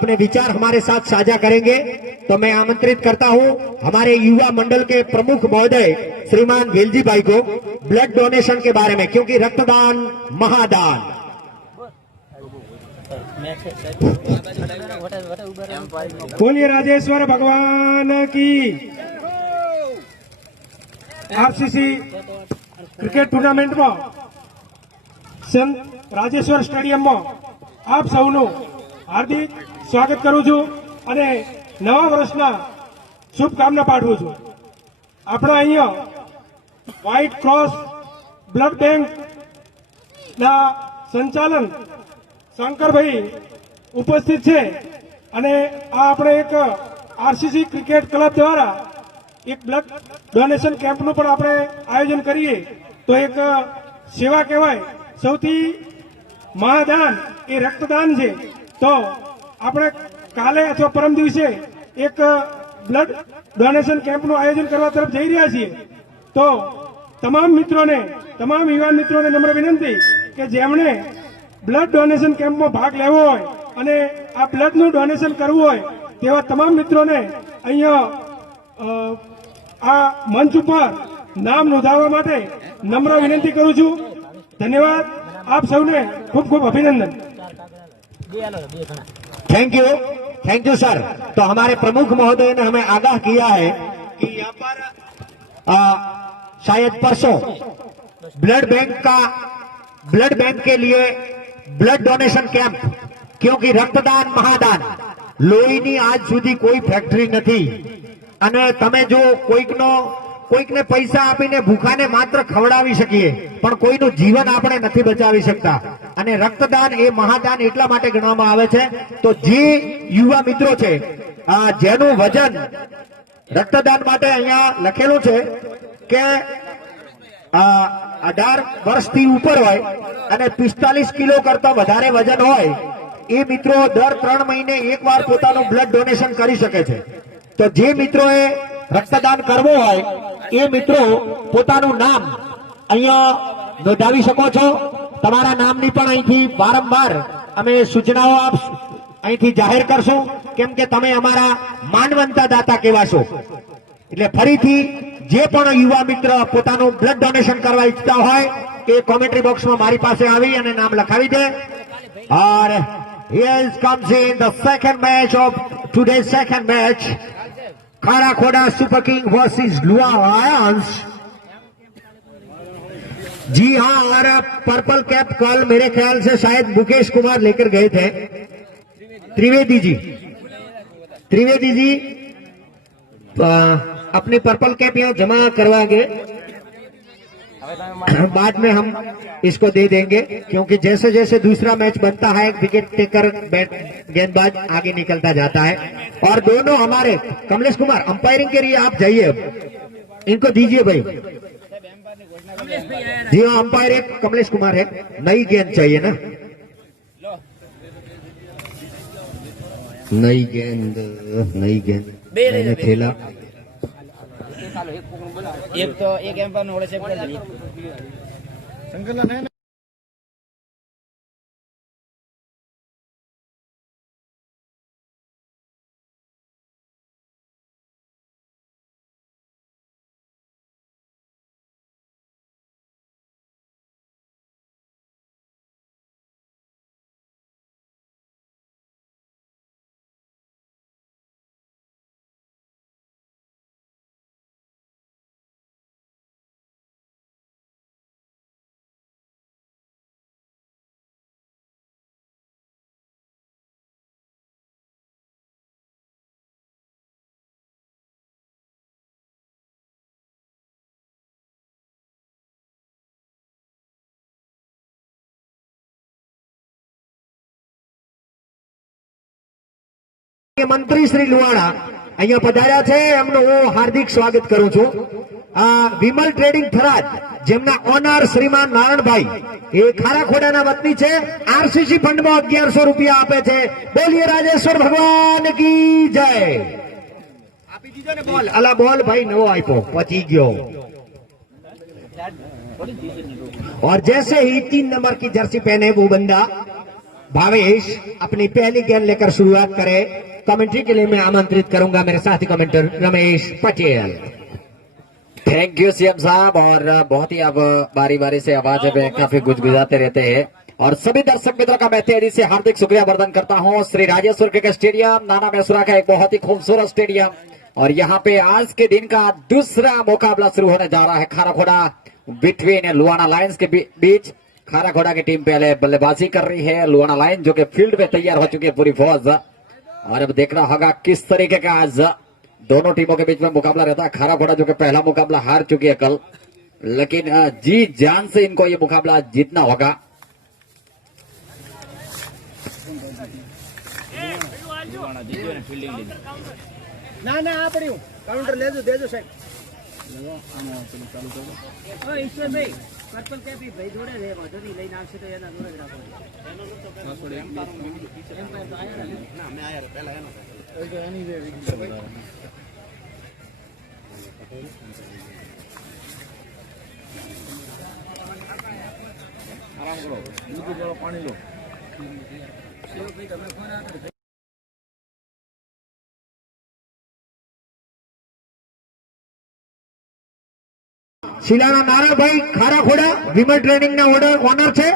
अपने विचार हमारे साथ साझा करेंगे। तो मैं आमंत्रित करता हूं हमारे युवा मंडल के प्रमुख महोदय श्रीमान वेलजी भाई को ब्लड डोनेशन के बारे में, क्योंकि रक्तदान महादान। बोलिए राजेश्वर भगवान की। आरसीसी क्रिकेट टूर्नामेंट में संत राजेश्वर स्टेडियम में आप सौનું हार्दिक स्वागत करूं છું અને નવા વર્ષના શુભકામના પાઠવું છું। આપણા અહીંયા વ્હાઇટ ક્રોસ બ્લડ બેંક ના સંચાલન શંકરભાઈ ઉપસ્થિત છે અને આ આપણે એક આરસીસી ક્રિકેટ ક્લબ દ્વારા એક બ્લડ ડોનેશન કેમ્પનું પણ આપણે આયોજન કરીએ તો એક સેવા કહેવાય। સૌથી મહાદાન એ રક્તદાન છે। તો આપણે કાલે અથવા પરમ દિવસે એક બ્લડ ડોનેશન કેમ્પનું આયોજન કરવા તરફ જઈ રહ્યા છીએ। તો તમામ મિત્રોને, તમામ યુવાન મિત્રોને નમ્ર વિનંતી કે જેમણે બ્લડ ડોનેશન કેમ્પમાં ભાગ લેવો હોય અને આ બ્લડનું ડોનેશન કરવું હોય તેવા તમામ મિત્રોને અહીંયા આ મંચ ઉપર નામ નોંધાવવા માટે નમ્ર વિનંતી કરું છું। ધન્યવાદ। आप सबने खूब खूब अभिनंदन। Thank you sir. तो हमारे प्रमुख महोदय ने हमें आगाह किया है कि यहाँ पर शायद परसों ब्लड बैंक के लिए ब्लड डोनेशन कैंप, क्योंकि रक्तदान महादान। लोहीनी आज सुधी कोई फैक्टरी नहीं અને તમે જો કોઈકને પૈસા આપીને ભૂખાને માત્ર ખવડાવી શકીએ પણ કોઈનું જીવન આપણે નથી બચાવી શકતા। અને રક્તદાન એ મહાદાન એટલા માટે ગણવામાં આવે છે। તો જે યુવા મિત્રો છે જેનું વજન રક્તદાન માટે અહીંયા લખેલું છે કે 18 વર્ષથી ઉપર હોય અને 45 કિલો કરતા વધારે વજન હોય એ મિત્રો દર 3 મહિને એકવાર પોતાનું બ્લડ ડોનેશન કરી શકે છે। તો જે મિત્રોએ રક્તદાન કરવો હોય એ મિત્રો પોતાનું નામ અહીંયા નોંધાવી શકો છો। તમારા નામની પણ અહીંથી વારંવાર અમે સૂચનાઓ અહીંથી જાહેર કરશું, કેમ કે તમે અમારા માનવંતા દાતા કહેવાશો। એટલે ફરીથી જે પણ યુવા મિત્ર પોતાનું બ્લડ ડોનેશન કરવા ઈચ્છતા હોય એ કોમેન્ટ્રી બોક્સમાં મારી પાસે આવી અને નામ લખાવી દે। और here comes in the second match of today's second match, Kharakhoda super king versus Lua lions. जी हाँ, और पर्पल कैप कल मेरे ख्याल से शायद मुकेश कुमार लेकर गए थे। त्रिवेदी जी अपनी पर्पल कैप यहाँ जमा करवा के बाद में हम इसको दे देंगे, क्योंकि जैसे जैसे दूसरा मैच बनता है विकेट टेकर गेंदबाज आगे निकलता जाता है। और दोनों हमारे कमलेश कुमार अंपायरिंग के लिए आप जाइए, इनको दीजिए भाई। जी हाँ, अंपायर एक कमलेश कुमार है। नई गेंद चाहिए ना, नई गेंद मैंने खेला एक तो एक एम्पायर ने से મંત્રી શ્રી લુવાણા અહીંયા પધાર્યા છે, એમનું હું હાર્દિક સ્વાગત કરું છું। વિમલ ટ્રેડિંગ થરાદ જેમના ઓનર શ્રીમાન નારાયણભાઈ એ ખારાખોડાના વતની છે। આરસીસી ફંડમાં 1100 રૂપિયા આપે છે। બોલીએ રાજેશ્વર ભગવાન की जय। આપી દીધો ને બોલ, અલા બોલ ભાઈ નવો આપ્યો, પચી ગયો। और जैसे ही 3 नंबर की जर्सी पहने वो बंदा भावेश अपनी पहली गेंद लेकर शुरुआत करे। कमेंट्री के लिए मैं आमंत्रित करूंगा मेरे साथी commenter Ramesh Patel. Thank you CM साहब। और बहुत ही अब बारी बारी से आवाज में काफी गुजगुजाते रहते हैं और सभी दर्शक मित्रों का मैं तेजी से हार्दिक शुक्रिया वर्धन करता हूं। श्री राजेश्वर क्रिकेट स्टेडियम नाना मैसूरा का एक बहुत ही खूबसूरत स्टेडियम और यहां पे आज के दिन का दूसरा मुकाबला शुरू होने जा रहा है खाराखोड़ा बिटवीन लुआना लायंस के बीच। खाराखोड़ा की टीम पहले बल्लेबाजी कर रही है, लुआना लायंस जो कि फील्ड में तैयार हो चुकी है पूरी फौज। और अब देखना होगा किस तरीके का आज दोनों टीमों के बीच में मुकाबला रहता है। खाराखोड़ा जो कि पहला मुकाबला हार चुकी है कल, लेकिन जी जान से इनको ये मुकाबला जीतना होगा। ના ના આ પડ્યું કાઉન્ટર લેજો દેજો સાહેબ ઓ ઈશ્વરભાઈ પર્પલ કેપી ભાઈ જોડે રે વાંધો નહીં લઈને આવશે તો એના જોડે જ રાખો એમ્પાયર તો આયા ના મેં આયા પહેલા એનો એની વે આરામ કરો બીજું થોડો પાણી લો શિવભાઈ તમે ફોન આ શિલાના નારાયણભાઈ ખારાખોડા વિમલ ટ્રેનિંગના ઓનર છે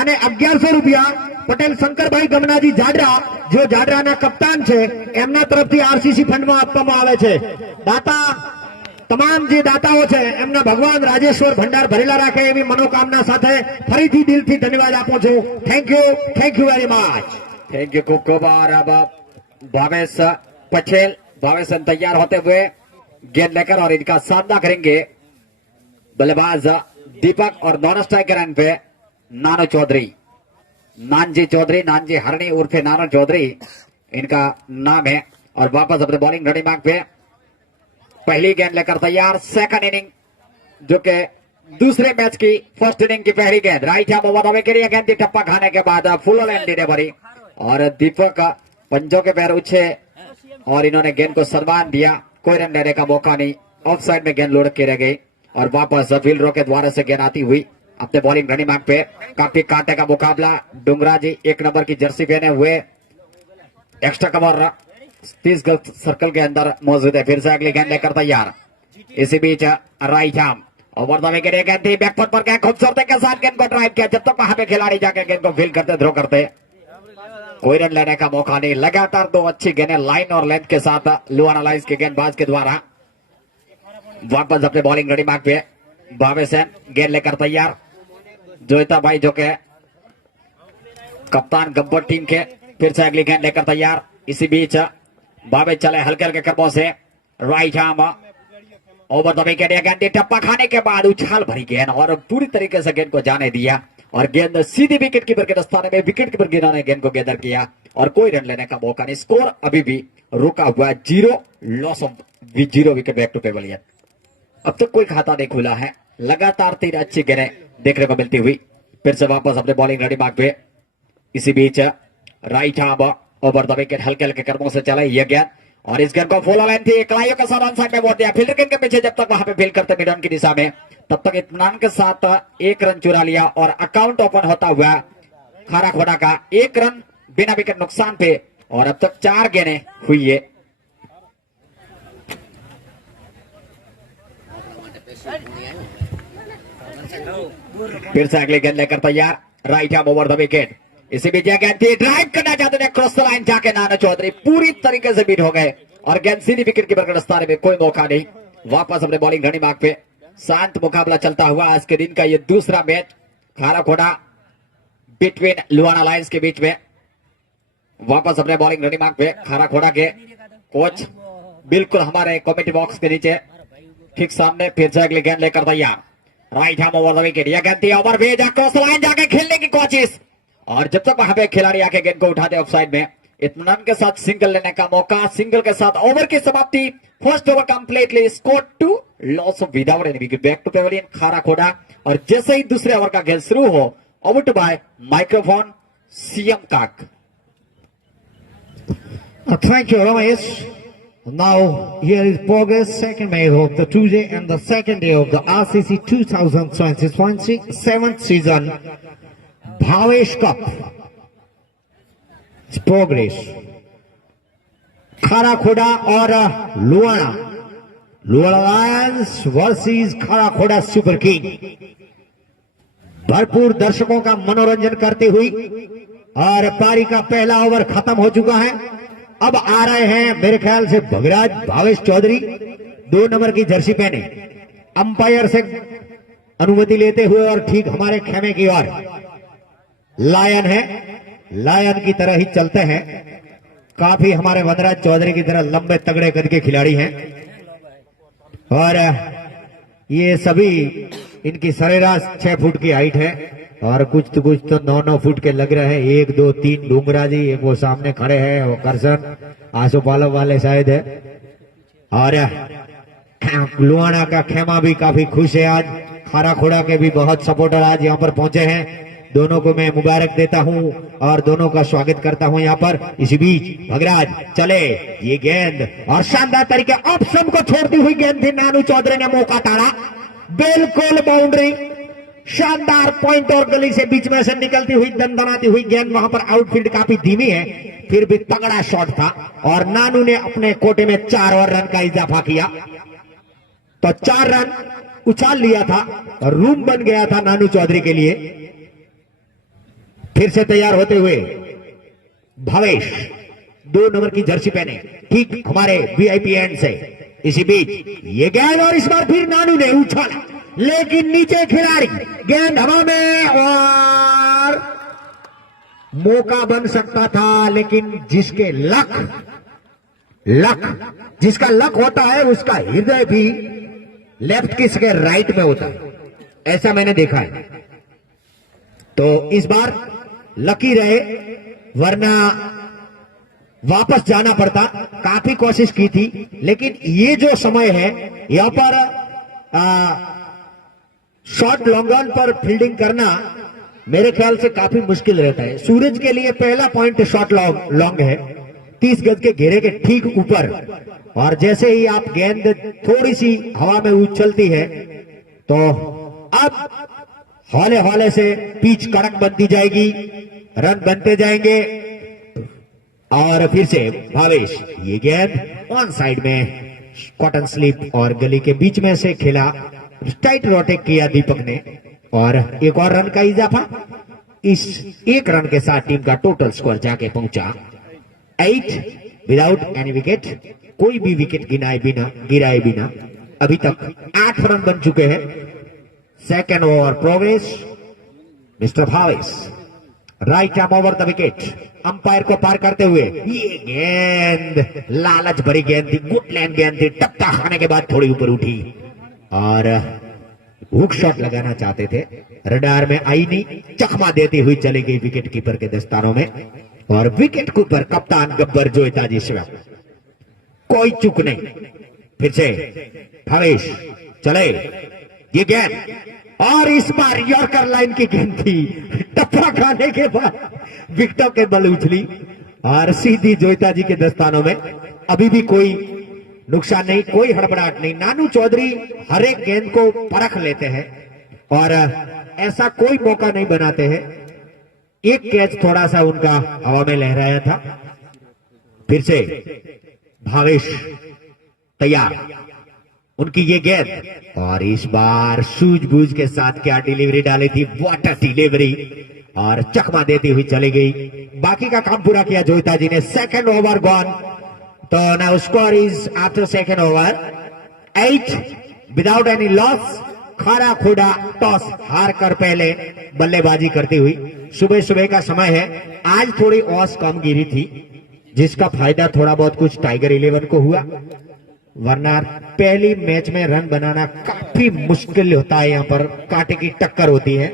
અને 1100 રૂપિયા પટેલ શંકરભાઈ ગમનાજી જાડરા જો જાડરાના કપ્તાન છે એમના તરફથી આરસીસી ફંડમાં આપવામાં આવે છે। દાતા તમામ જે દાતાઓ છે એમને ભગવાન રાજેશ્વર ભંડાર ભરેલા રાખે એવી મનોકામના સાથે ફરીથી દિલથી ધન્યવાદ આપું છું। Thank you very much. Thank you खूब खूब। और अब भावेश पटेल भावेश तैयार होते हुए गेंद लेकर और इनका सामना करेंगे बल्लेबाज दीपक और नॉन स्ट्राइकर एंड पे नानो चौधरी, नानजी चौधरी, नानजी हरणी उर्फे नानो चौधरी इनका नाम है। और वापस अपने बॉलिंग रेडी मार्क पे पहली गेंद लेकर तैयार। सेकंड इनिंग जो के दूसरे मैच की फर्स्ट इनिंग की पहली गेंद राइट हैंड ओवर हवे के लिए गेंद की टप्पा खाने के बाद फुल एंड डिलीवरी और दीपक पंजों के पैर उछे और इन्होंने गेंद को सम्मान दिया। कोई रन लेने का मौका नहीं, ऑफ साइड में गेंद लुढ़क के रह गई और वापस फील्डरों के द्वारा से गेंद आती हुई अपने बॉलिंग रनिंग मार्क पे। काफी कांटे का मुकाबला। डुंगरा जी 1 नंबर की जर्सी पहने हुए एक्स्ट्रा कवर 30 गज सर्कल के अंदर मौजूद है। फिर से अगली गेंद लेकर तैयार। इसी बीच right arm over the wicket गेंद थी, बैकफुट पर क्या खूबसूरती के साथ गेंद को ड्राइव किया। जब तक वहां पे खिलाड़ी जाके गेंद को फील्ड करते, थ्रो करते, कोई रन लेने का मौका नहीं। लगातार 2 अच्छी गेंदें लाइन और लेंथ के साथ लुआना लायंस के गेंदबाज के द्वारा। वापस अपने बॉलिंग रेडी मार्क पे भावेश गेंद लेकर तैयार। जोईता भाई जो के कप्तान गब्बर टीम के फिर से अगली गेंद लेकर तैयार। इसी बीच भावेश चले हल्के हल्के कदमों से right arm over the wicket. गेंद टप्पा खाने के बाद उछाल भरी गेंद और पूरी तरीके से गेंद को जाने दिया और गेंद सीधी विकेट कीपर के दस्ताने में विकेट कीपर गिरा ने गेंद को गैदर किया और कोई रन लेने का मौका नहीं। स्कोर अभी भी रुका हुआ है 0, loss of 0 wicket back to pavilion. अब तक कोई खाता नहीं खुला है। लगातार 3 अच्छी गेंदें देखने को मिलती हुई। फिर से वापस अपने बॉलिंग रेडी मार्क पे। इसी बीच right arm over the wicket हल्के हल्के कदमों से चला यह गेंद और इस गेंद को फुल लाइन थी कलाइयों के साथ ऑन साइड में वोट दिया। फील्डर के पीछे जब तक वहां पे फील्ड करते मिड ऑन की दिशा में, तब तक इत्मीनान के साथ 1 रन चुरा लिया और अकाउंट ओपन होता हुआ खाराखोड़ा का 1 रन बिना विकेट नुकसान पे और अब तक 4 गेंदें हुई है। फिर से अगली गेंद लेकर तैयार। Right arm over the wicket. इसी बीच गेंद थी, ड्राइव करना चाहते थे, क्रॉस द लाइन जाके नाना चौधरी पूरी तरीके से बीट हो गए और गेंद सीधी विकेट कीपर के दस्ताने में कोई मौका नहीं। वापस अपने बॉलिंग घड़ी मार्क पे शांत मुकाबला चलता हुआ आज के दिन का ये दूसरा मैच खाराखोड़ा बिटवीन लुआना लायंस के बीच में। वापस अपने बॉलिंग घड़ी मार्क पे खाराखोड़ा के कोच बिल्कुल हमारे कमेटी बॉक्स के नीचे ठीक सामने। फिर से अगली गेंद लेकर तैयार। Right hand over the wicket. यह गेंद थी ओवर भेज क्रॉस लाइन जाके खेलने की कोशिश और जब तक वहां पे खिलाड़ी आके गेंद को उठाते ऑफसाइड में, इत्मीनान के साथ सिंगल लेने का मौका। सिंगल के साथ ओवर की समाप्ति। First over completely score 2, loss of without any wicket back to pavilion Kharakhoda. और जैसे ही दूसरे ओवर का खेल शुरू हो, out by microphone CM Kak. Thank you, Ramesh. Now, here is progress, second match of the Tuesday and the second day of the RCC 2026 7th season Bhavesh Cup. Progress, खारा खोड़ा और लुआना, लुआना लायंस वर्सेस खारा खोड़ा super king. भरपूर दर्शकों का मनोरंजन करती हुई और पारी का पहला ओवर खत्म हो चुका है। अब आ रहे हैं मेरे ख्याल से भगराज भावेश चौधरी, 2 नंबर की जर्सी पहने, अंपायर से अनुमति लेते हुए और ठीक हमारे खेमे की ओर। लायन है, लायन की तरह ही चलते हैं। काफी हमारे वनराज चौधरी की तरह लंबे तगड़े कद के खिलाड़ी हैं और ये सभी, इनकी सरेराश 6 फुट की हाइट है और कुछ तो 9-9 फुट के लग रहे हैं। 1 2 3 डूंगरा जी, एक वो सामने खड़े हैं, वो करसन आसोपालव वाले शायद है। और लुआना का खेमा भी काफी खुश है आज। खारा खोड़ा के भी बहुत सपोर्टर आज यहाँ पर पहुंचे हैं। दोनों को मैं मुबारक देता हूं और दोनों का स्वागत करता हूं यहाँ पर। इसी बीच भगराज चले, ये गेंद और शानदार तरीके ऑप्शन को छोड़ती हुई गेंद थी। नानू चौधरी ने मौका टाड़ा, बिल्कुल बाउंड्री, शानदार पॉइंट और गली से बीच में से निकलती हुई दंदनाती हुई गेंद। वहां पर आउटफील्ड काफी धीमी है, फिर भी तगड़ा शॉट था और नानू ने अपने कोटे में 4 और रन का इजाफा किया। तो 4 रन उछाल लिया था और रूम बन गया था नानू चौधरी के लिए। फिर से तैयार होते हुए भावेश, 2 नंबर की जर्सी पहने, ठीक हमारे वीआईपी एंड से। इसी बीच ये गेंद और इस बार फिर नानू ने उछाला, लेकिन नीचे खिलाड़ी, गेंद हवा में और मौका बन सकता था, लेकिन जिसके जिसका लक होता है उसका हृदय भी लेफ्ट किस के राइट में होता है, ऐसा मैंने देखा है। तो इस बार लकी रहे, वरना वापस जाना पड़ता। काफी कोशिश की थी, लेकिन ये जो समय है यहां पर शॉर्ट लॉन्ग ऑन पर फील्डिंग करना मेरे ख्याल से काफी मुश्किल रहता है। सूरज के लिए पहला पॉइंट शॉर्ट लॉन्ग है, 30 गज के घेरे के ठीक ऊपर, और जैसे ही आप गेंद थोड़ी सी हवा में उछलती है तो अब हौले हौले से पिच कड़क बनती जाएगी, रन बनते जाएंगे। और फिर से भावेश, ये गेंद ऑन साइड में कॉटन स्लिप और गली के बीच में से खेला, टाइट रोटेट किया दीपक ने और एक और रन का इजाफा। इस 1 रन के साथ टीम का टोटल स्कोर जाके पहुंचा 8 विदाउट एनी विकेट, कोई भी विकेट गिराए बिना अभी तक 8 रन बन चुके हैं। Second over progress, mister Bhavesh, right arm over the wicket, umpire को पार करते हुए। ये गेंद लालच भरी गेंद थी, गुड लैंड गेंद थी, टप्पा खाने के बाद थोड़ी ऊपर उठी और हुक शॉट लगाना चाहते थे, रडार में आई नहीं, चकमा देती हुई चली गई विकेट कीपर के दस्तानों में और विकेट कीपर कप्तान गब्बर जोइताजी शिवा, कोई चूक नहीं। फिर से भावेश चले, ये गेंद और इस बार यॉर्कर लाइन की गेंद थी, टप्पा खाने के बाद विकेटों के बल उछली और सीधी जोइताजी के दस्तानों में। अभी भी कोई नुकसान नहीं, कोई हड़बड़ाहट नहीं। नानू चौधरी हर एक गेंद को परख लेते हैं और ऐसा कोई मौका नहीं बनाते हैं। एक कैच थोड़ा सा उनका हवा में लहराया था। फिर से भावेश तैयार, उनकी ये गेंद और इस बार सूझबूझ के साथ क्या डिलीवरी डाली थी, वाटर डिलीवरी और चकमा देती हुई चली गई। बाकी का काम पूरा किया जोइताजी ने। सेकंड ओवर गॉन, तो now score is after second over 8 without any loss. खारा खोड़ा टॉस हार कर पहले बल्लेबाजी करती हुई। सुबह सुबह का समय है, आज थोड़ी औस कम गिरी थी, जिसका फायदा थोड़ा बहुत कुछ टाइगर 11 को हुआ, वरना पहली मैच में रन बनाना काफी मुश्किल होता है। यहाँ पर कांटे की टक्कर होती है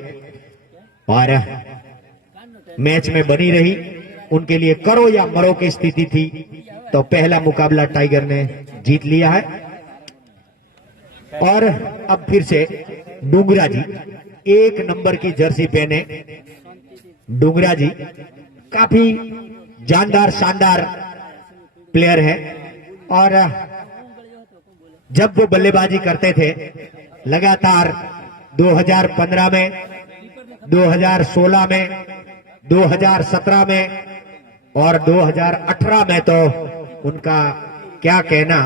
और मैच में बनी रही, उनके लिए करो या मरो की स्थिति थी। तो पहला मुकाबला टाइगर ने जीत लिया है और अब फिर से डूंगरा जी, 1 नंबर की जर्सी पहने डूंगरा जी काफी जानदार शानदार प्लेयर है और जब वो बल्लेबाजी करते थे लगातार 2015 में, 2016 में, 2017 में और 2018 में तो उनका क्या कहना,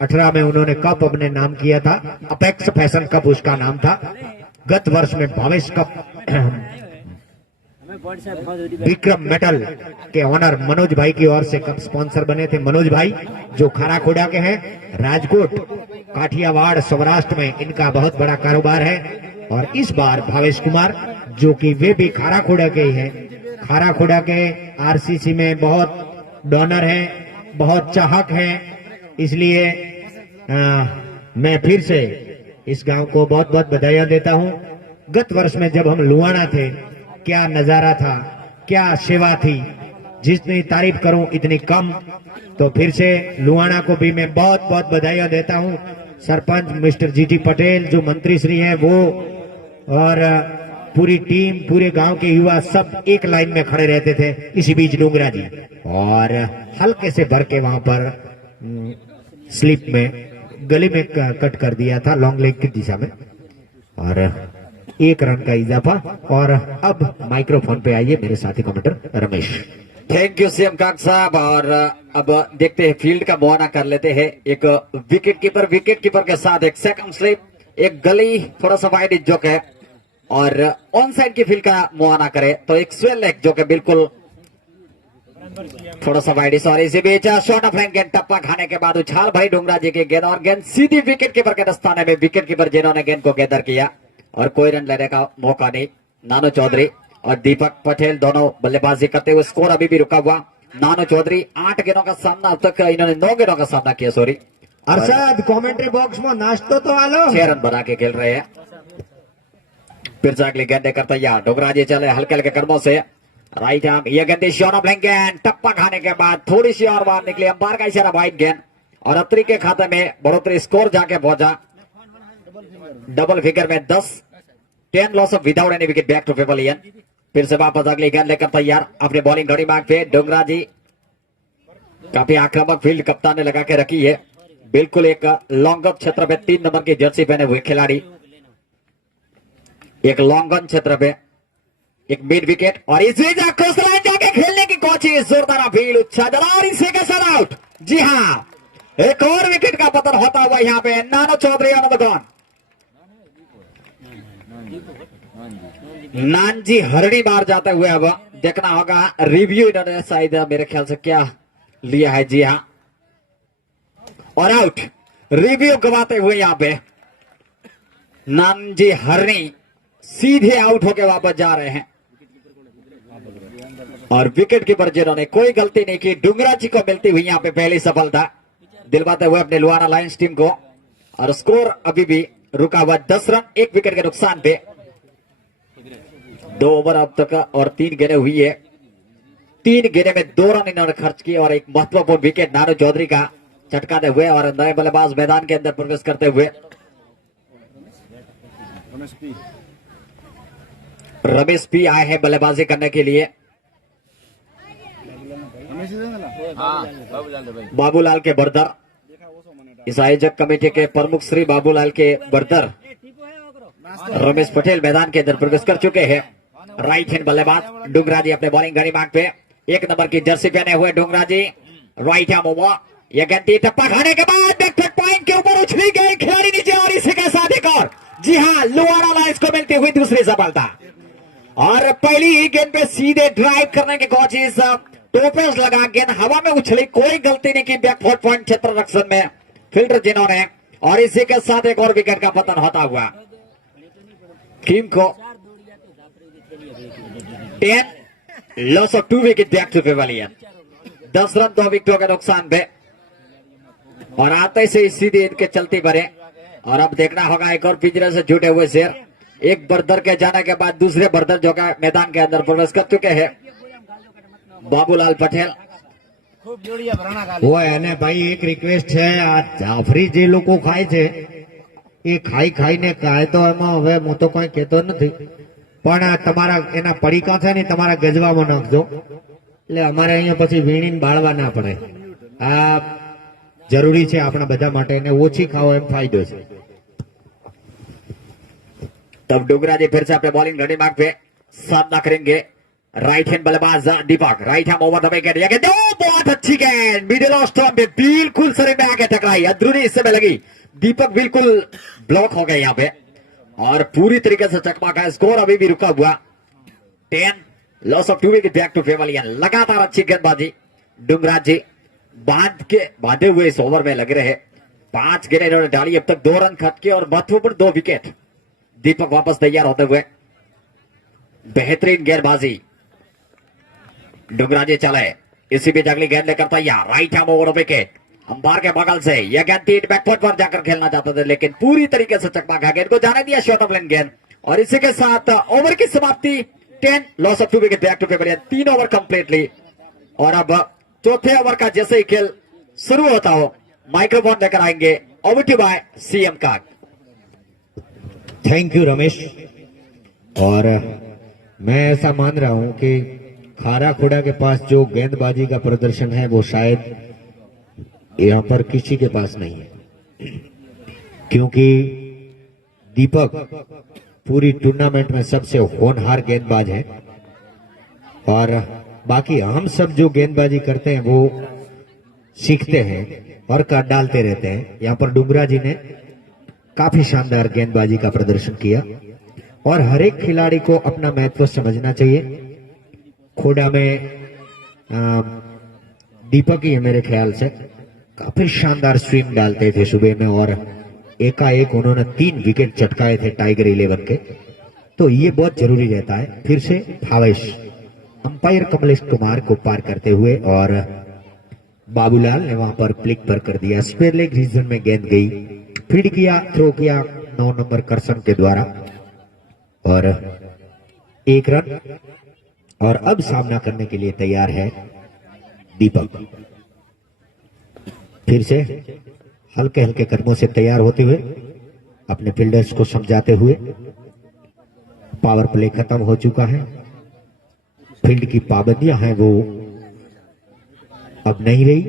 18 में उन्होंने कप अपने नाम किया था, अपेक्स फैशन कप उसका नाम था। गत वर्ष में भावेश कप हमें बोर्ड साहब बहुत बड़ी विक्रम मेटल के ऑनर मनोज भाई की ओर से कप स्पॉन्सर बने थे। मनोज भाई जो खाराखोड़ा के हैं, राजकोट काठियावाड़ सौराष्ट्र में इनका बहुत बड़ा कारोबार है। और इस बार भावेश कुमार जो कि वे भी खाराखोड़ा के ही हैं, खाराखोड़ा के आरसीसी में बहुत डोनर हैं, बहुत चाहक हैं, इसलिए मैं फिर से इस गांव को बहुत बहुत बधाइयां देता हूं। गत वर्ष में जब हम लुहाना थे, क्या नजारा था, क्या सेवा थी, जितनी तारीफ करूं इतनी कम। तो फिर से लुहाना को भी मैं बहुत बहुत बधाइयां देता हूं। सरपंच मिस्टर जीटी पटेल जो मंत्री श्री हैं वो, और पूरी टीम, पूरे गांव के युवा सब एक लाइन में खड़े रहते थे। इसी बीच डोंगरा जी और हल्के से भर के वहां पर स्लिप में गले में कट कर दिया था, लॉन्ग लेग की दिशा में, और 1 रन का इजाफा। और अब माइक्रोफोन पे आइए मेरे साथी commenter Ramesh. Thank you CM काक साहब। और अब देखते हैं फील्ड का मुआयना कर लेते हैं। एक विकेट कीपर के साथ एक सेकंड स्लिप, एक गली थोड़ा सा वाइड जो है, और ऑन साइड की फील्ड का मुआयना करे तो एक स्वेल लेग जो कि बिल्कुल थोड़ा सा वाइड। और इसी बीच शॉर्ट ऑफ लाइन गेंद टप्पा खाने के बाद उछाल भरी डोंगरा जी की गेंद, और गेंद सीधी विकेट कीपर के दस्ताने में। विकेट कीपर जिन्होंने गेंद को गैदर किया और कोई रन लेने का मौका नहीं। नानो चौधरी और दीपक पटेल दोनों बल्लेबाजी करते हुए, स्कोर अभी भी रुका हुआ। नानो चौधरी 8 गेंदों का सामना, अब तक इन्होंने 9 गेंदों का सामना किया। सॉरी अरशद, कमेंट्री बॉक्स में नाश्तो तो आलो। 6 रन बना के खेल रहे हैं। फिर से अगली गेंद कर तैयार, डोगरा जी चले हल्के हल्के कदमों से राइट आर्म। यह गेंद शॉट ऑफ लाइन गेंद टप्पा खाने के बाद थोड़ी सी और बाहर निकली, अंपायर का इशारा वाइड गेंद, और अत्री के खाते में बढ़ोतरी, स्कोर जाके पहुंचा डबल फिगर में 10 loss of without any wicket, back to pavilion. फिर से वापस अगली गेंद लेकर तैयार, अपनी बॉलिंग घड़ी मार्ग पे डोगरा जी काफी आक्रामक फील्ड कप्तान ने लगा के रखी है। बिल्कुल एक लॉन्ग अप क्षेत्र पे 3 नंबर की जर्सी पहने हुए खिलाड़ी, एक लॉन्ग ऑन क्षेत्र पे एक मिड विकेट, और इसी क्रॉस लाइन जाके खेलने की कोशिश, जोरदार फील्ड उच्छा जरा, और इसी के साथ आउट। जी हाँ, एक और विकेट का पतन होता हुआ यहाँ पे Nano Chaudhary on the gone. Nanji Harni बार जाते हुए अब देखना होगा रिव्यू, इन्होंने शायद मेरे ख्याल से क्या लिया है। जी हाँ, और आउट, रिव्यू गवाते हुए यहाँ पे नानजी हरणी सीधे आउट होके वापस जा रहे हैं। और विकेट कीपर जिन्होंने कोई गलती नहीं की, डुंगरा जी को मिलती हुई यहाँ पे पहली सफलता दिलवाते हुए अपने लुहाना लायंस टीम को। और स्कोर अभी भी रुका हुआ 10 रन 1 विकेट के नुकसान पे। 2 ओवर अब तक और 3 गेंदें हुई है। 3 गेंदें में 2 रन इन्होंने खर्च किए और एक महत्वपूर्ण विकेट नानो चौधरी का चटकाते हुए, और नए बल्लेबाज मैदान के अंदर प्रवेश करते हुए रमेश पी आए हैं बल्लेबाजी करने के लिए। बाबूलाल के बरदर, इस आयोजक कमेटी के प्रमुख श्री बाबूलाल के बरदर रमेश पटेल मैदान के अंदर प्रवेश कर चुके हैं। राइट हैंड बल्लेबाज डुंगरा जी अपने बॉलिंग घड़ी मार्ग पे 1 नंबर की जर्सी पहने हुए डुंगरा जी, राइट हैंड ओवर। यह गेंद टप्पा खाने के बाद बैकफुट पॉइंट के ऊपर उछली गई, खिलाड़ी नीचे, और इसी के साथ एक और, जी हाँ, लुहाना लायंस को मिलती हुई दूसरी सफलता। और पहली ही गेंद पे सीधे ड्राइव करने की कोशिश, टोपेस लगा, गेंद हवा में उछली, कोई गलती नहीं की बैकफुट पॉइंट क्षेत्र रक्षण में फील्डर जिन्होंने, और इसी के साथ एक और विकेट का पतन होता हुआ टीम को 10 loss of 2 wicket, back to pavilion. 10 run 2 विकेटों के नुकसान पे, और आते से सीधे इनके चलती भरे। और अब देखना होगा एक और पिंजरे से जुटे हुए शेर, एक बर्दर के जाने के बाद दूसरे बर्दर जो का मैदान के अंदर प्रवेश कर चुके हैं बाबूलाल पटेल। वो है ने भाई, एक रिक्वेस्ट है, આ જાફરી જે લોકો ખાય છે એ ખાઈ ખાઈને કાય તો એમાં હવે હું તો કોઈ કહેતો નથી, પણ આ તમારા એના પડીકા છે ને તમારા ગજવામાં નાખજો, એટલે અમારે અહીંયા પછી વીણીને બાળવા ના પડે। આ જરૂરી છે આપણા બધા માટે, એને ઓછી ખાઓ એમ ફાયદો છે। तब डुंगरा जी फिर से अपने बॉलिंग घड़ी मार्ग पे सामना करेंगे। राइट हैंड बल्लेबाज Deepak, right hand over the wicket, ये गेंद बहुत अच्छी गेंद मिडिल ऑफ स्टंप पे बिल्कुल शरीर में आके टकराई, अंदरूनी हिस्से में लगी, दीपक बिल्कुल ब्लॉक हो गए यहाँ पे और पूरी तरीके से चकमा का स्कोर अभी भी रुका हुआ 10, loss of 2 wicket back to pavilion. लगातार अच्छी गेंदबाजी डुंगराज जी बांधे हुए इस ओवर में लग रहे, 5 गेंदें इन्होंने डाली, अब तक 2 रन खटके और महत्वपूर्ण 2 विकेट। दीपक वापस तैयार होते हुए, बेहतरीन गेंदबाजी डुंगराजी चले, इसी बीच अगली गेंद लेकर तैयार, right hand over wicket, umpire के बगल से यह गेंद 3 बैकफुट पर जाकर खेलना चाहते थे लेकिन पूरी तरीके से चकमा खा गेंद को जाने दिया शॉर्ट ऑफ लेन गेंद और इसी के साथ ओवर की समाप्ति 10, loss of 2 wicket back to pavilion. 3 over completely और अब चौथे ओवर का जैसे ही खेल शुरू होता हो माइक्रोफोन लेकर आएंगे ओवर बाय सीएम का। Thank you Ramesh. और मैं ऐसा मान रहा हूं कि खारा खुड़ा के पास जो गेंदबाजी का प्रदर्शन है वो शायद यहां पर किसी के पास नहीं है, क्योंकि दीपक पूरी टूर्नामेंट में सबसे होनहार गेंदबाज है और बाकी हम सब जो गेंदबाजी करते हैं वो सीखते हैं और कर डालते रहते हैं। यहाँ पर डुंगरा जी ने काफी शानदार गेंदबाजी का प्रदर्शन किया और हर एक खिलाड़ी को अपना महत्व समझना चाहिए। खोड़ा में दीपक ही है मेरे ख्याल से, काफी शानदार स्विंग डालते थे सुबह में और एकाएक उन्होंने 3 विकेट चटकाए थे टाइगर 11 के, तो ये बहुत जरूरी रहता है। फिर से भावेश अंपायर कमलेश कुमार को पार करते हुए और बाबूलाल ने वहां पर प्लिक पर कर दिया, स्क्वायर लेग रीजन में गेंद गई, फील्ड किया, थ्रो किया 9 नंबर करसन के द्वारा और 1 रन। और अब सामना करने के लिए तैयार है दीपक, फिर से हल्के हल्के कदमों से तैयार होते हुए अपने फील्डर्स को समझाते हुए। पावर प्ले खत्म हो चुका है, फील्ड की पाबंदियां हैं वो अब नहीं रही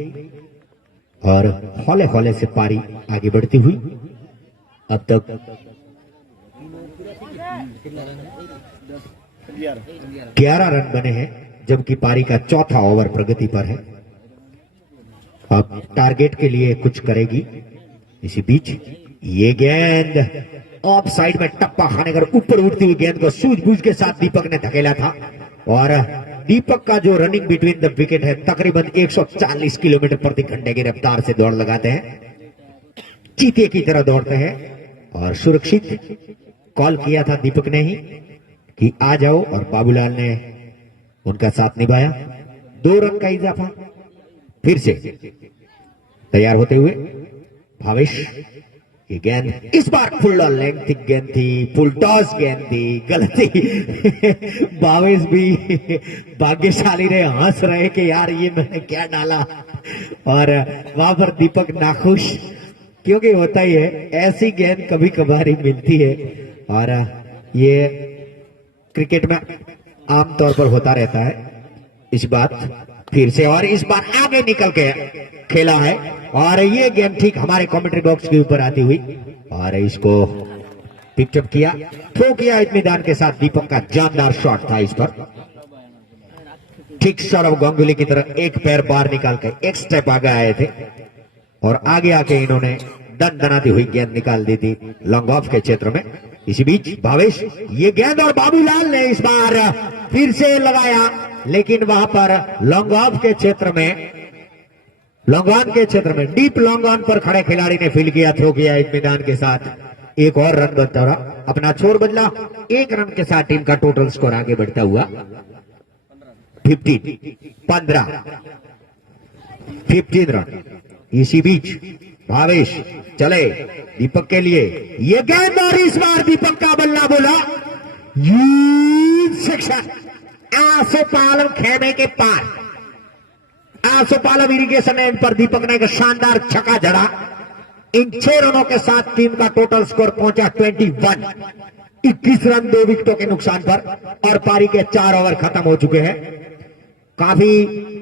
और हौले हौले से पारी आगे बढ़ती हुई अब तक 11 रन बने हैं, जबकि पारी का चौथा ओवर प्रगति पर है। अब टारगेट के लिए कुछ करेगी। इसी बीच ये गेंद ऑफ साइड में टप्पा खाने कर ऊपर उठती हुई गेंद को सूझबूझ के साथ दीपक ने धकेला था और दीपक का जो रनिंग बिटवीन द विकेट है तकरीबन 140 किलोमीटर प्रति घंटे की रफ्तार से दौड़ लगाते हैं, चीते की तरह दौड़ते हैं और सुरक्षित कॉल किया था दीपक ने ही कि आ जाओ और बाबूलाल ने उनका साथ निभाया। 2 रन का इजाफा। फिर से तैयार होते हुए भावेश, ये गेंद इस बार फुल लेंथ गेंद थी, फुल टॉस गेंद थी, गलती भावेश भी भाग्यशाली रहे, हंस रहे कि यार ये मैंने क्या डाला और वहां पर दीपक नाखुश, क्योंकि होता ही है ऐसी गेंद कभी कभार ही मिलती है और ये क्रिकेट में आमतौर पर होता रहता है। इस बात फिर से और इस बार आगे निकल के खेला है और ये गेम ठीक हमारे कमेंट्री बॉक्स के ऊपर आती हुई और इसको पिकअप किया, थ्रो किया इत्मीनान के साथ। दीपक का जानदार शॉट था इस पर, ठीक सौरव गांगुली की तरह एक पैर बाहर निकाल के एक स्टेप आगे आए थे और आगे आके इन्होंने दनाती हुई गेंद निकाल दी थी लॉन्ग ऑफ के क्षेत्र में। इसी बीच भावेश, ये गेंद और बाबूलाल ने इस बार फिर से लगाया, लेकिन वहां पर लॉन्ग ऑफ के क्षेत्र में, लॉन्ग ऑन के क्षेत्र में डीप लॉन्ग ऑन पर खड़े खिलाड़ी ने फील्ड किया, थ्रो किया इत्मीनान के साथ। एक और रन बनता रहा, अपना छोर बदला, 1 रन के साथ टीम का टोटल स्कोर आगे बढ़ता हुआ 15 रन। इसी बीच भावेश चले दीपक के लिए, ये गेंद और इस बार दीपक का बल्ला बोला, सेक्शन आसोपालम खेमे के पार, आसोपालम इरिगेशन एंड पर दीपक ने एक शानदार छक्का जड़ा। इन 6 रनों के साथ टीम का टोटल स्कोर पहुंचा 21, 21 रन 2 विकेटों के नुकसान पर और पारी के 4 ओवर खत्म हो चुके हैं। काफी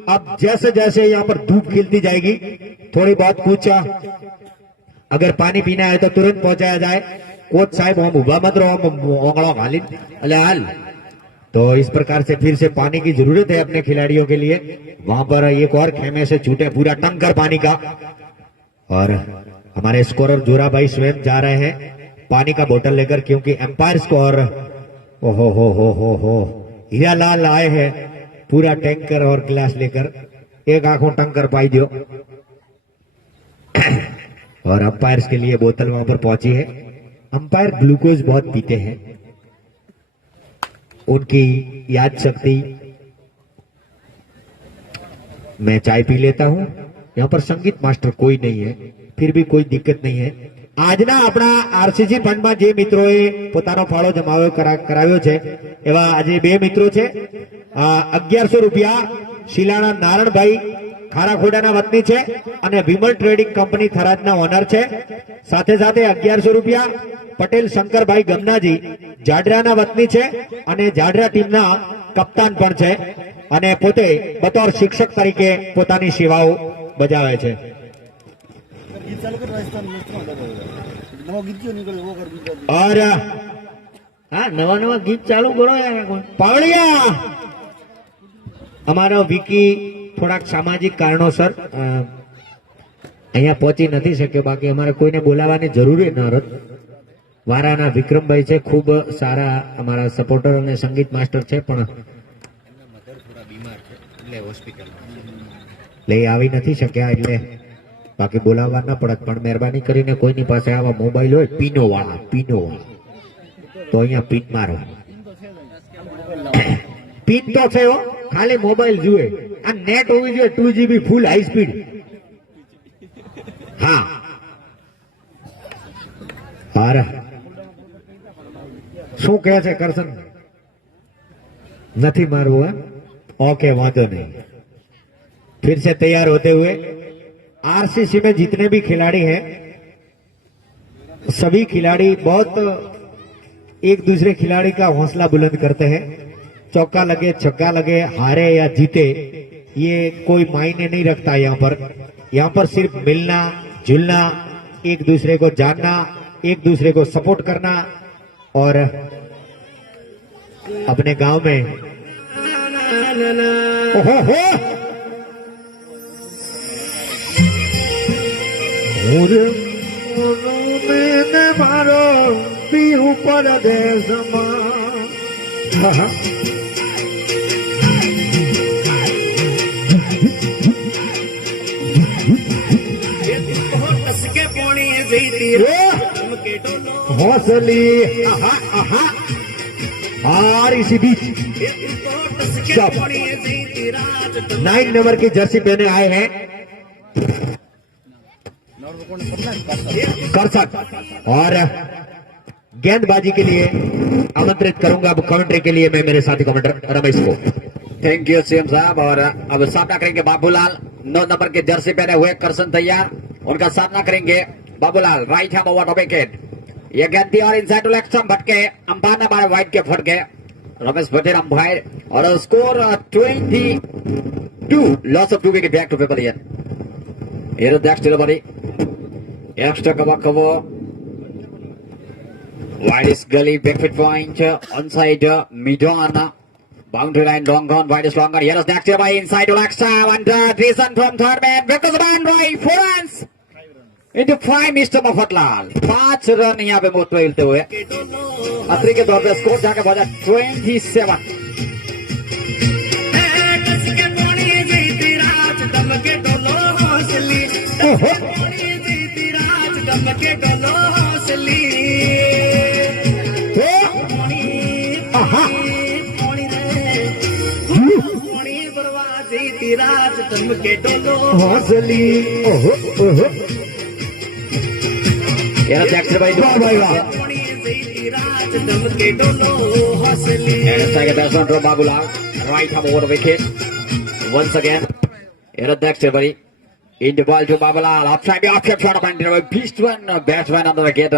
अब जैसे जैसे यहां पर धूप खिलती जाएगी, थोड़ी बहुत पूछा, अगर पानी पीना है तो तुरंत पहुंचाया जाए। कोच साहब हम उभा मत रहो, हम ओंगड़ो घाली हाल, तो इस प्रकार से फिर से पानी की जरूरत है अपने खिलाड़ियों के लिए। वहां पर एक और खेमे से छूटे पूरा टंकर पानी का, और हमारे स्कोरर जोरा भाई स्वयं जा रहे हैं पानी का बोतल लेकर, क्योंकि एम्पायर स्कोर ओहो हो हीरा लाल आए हैं पूरा टैंकर और गिलास लेकर। एक आंखों टंकर पाई दो और अंपायर्स के लिए बोतल वहां पर पहुंची है। अंपायर ग्लूकोज बहुत पीते हैं, उनकी याद शक्ति। मैं चाय पी लेता हूं। यहाँ पर संगीत मास्टर कोई नहीं है, फिर भी कोई दिक्कत नहीं है। આજના આપણા આરસીસી ફંડમાં જે મિત્રોએ પોતાનો ફાળો કરાવ્યો છે એવા આજે બે મિત્રો છે। 1100 રૂપિયા શિલાણા નારણભાઈ ખારાખોડાના વતની છે અને વિમલ ટ્રેડિંગ કંપની થરાદના ઓનર છે। સાથે સાથે 1100 રૂપિયા પટેલ શંકરભાઈ ગમનાજી જાડરાના વતની છે અને જાડરા ટીમના કપ્તાન પણ છે અને પોતે બતौर શિક્ષક તરીકે પોતાની સેવાઓ બજાવે છે। और हाँ नवा गीत चालू करो यार। पावड़िया અમારો વિકી થોડાક સામાજિક કારણોસર અહીંયા પહોંચી નથી શક્યો, બાકી અમારે કોઈને બોલાવવાની જરૂર ન હતી। વારાના વિક્રમભાઈ છે, ખૂબ સારા અમારા સપોર્ટર અને સંગીત માસ્ટર છે, પણ લઈ આવી નથી શક્યા, એટલે બાકી બોલાવવા ન પડત। પણ મહેરબાની કરીને કોઈની પાસે આવા મોબાઈલ હોય પીનો વાળા તો અહીંયા પીન મારો। પીન તો છે હો, ખાલી મોબાઈલ જુએ, આ નેટ હોવી જોઈએ 2GB ફૂલ હાઈ સ્પીડ। હા અરે શું કહે છે કરશન? નથી મારવું? ओके वांधो नहीं। फिर से तैयार होते हुए आरसीसी में जितने भी खिलाड़ी हैं सभी खिलाड़ी बहुत एक दूसरे खिलाड़ी का हौसला बुलंद करते हैं। चौका लगे छक्का लगे हारे या जीते ये कोई मायने नहीं रखता। यहाँ पर सिर्फ मिलना जुलना, एक दूसरे को जानना, एक दूसरे को सपोर्ट करना और अपने गांव में ओहो मारो पीहू परदेश हौसली और इसी बीच 9 नंबर की जर्सी पहने आए हैं करसक, और गेंदबाजी के लिए आमंत्रित करूंगा अब कमेंट्री के लिए मैं मेरे साथी कमेंटर रमेश को। थैंक यू सीएम साहब। और अब सामना करेंगे बाबूलाल, 9 नंबर के जर्सी पहने हुए करसन तैयार, उनका सामना करेंगे Babulal. Right hand over wicket, ये गेंद और इनसाइड टू लेग स्टंप भटके, अंपायर ने मारे वाइड के फटके रमेश पटेल अंपायर, और score 22 loss of 2 wicket back to pavilion. Here is next delivery. Extra cover. Wide is gully, backfoot point, onside, mid-on. Boundary line, long on, wide is longer. Here is next delivery, inside to Laksa, and Jason from third man. Because of Android, 4 runs. Into 5 Mr. Mafatlal. 5 run यहाँ पे मोट मिलते हुए अतरी के दौर पे score जाके पहुंचा 27। हौसली यार नेक्स्ट भाई batsman from Babulal, right arm over the wicket once again. Here is next delivery, in the ball to Babulal, upside the off shot and a beast one batsman on the wicket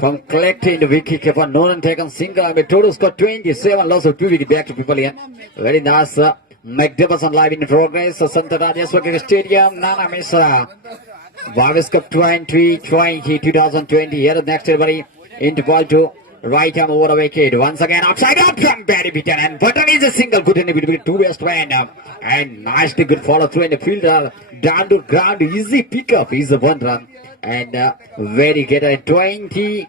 from collecting the wicket keeper. Nolan taken single and total score 27 loss of 2 wicket back to people here. Very nice. Magnificent live in progress. Santa Rajeswar Stadium, Nana Misra. Vargas Cup 2020. Here is next delivery, in the ball to right arm over the wicket. Once again, upside up from Barry Beaton, and Button is a single good in between two batsmen. And nicely good follow through in the fielder. Down to ground, easy pickup is a 1 run. And very good at 28.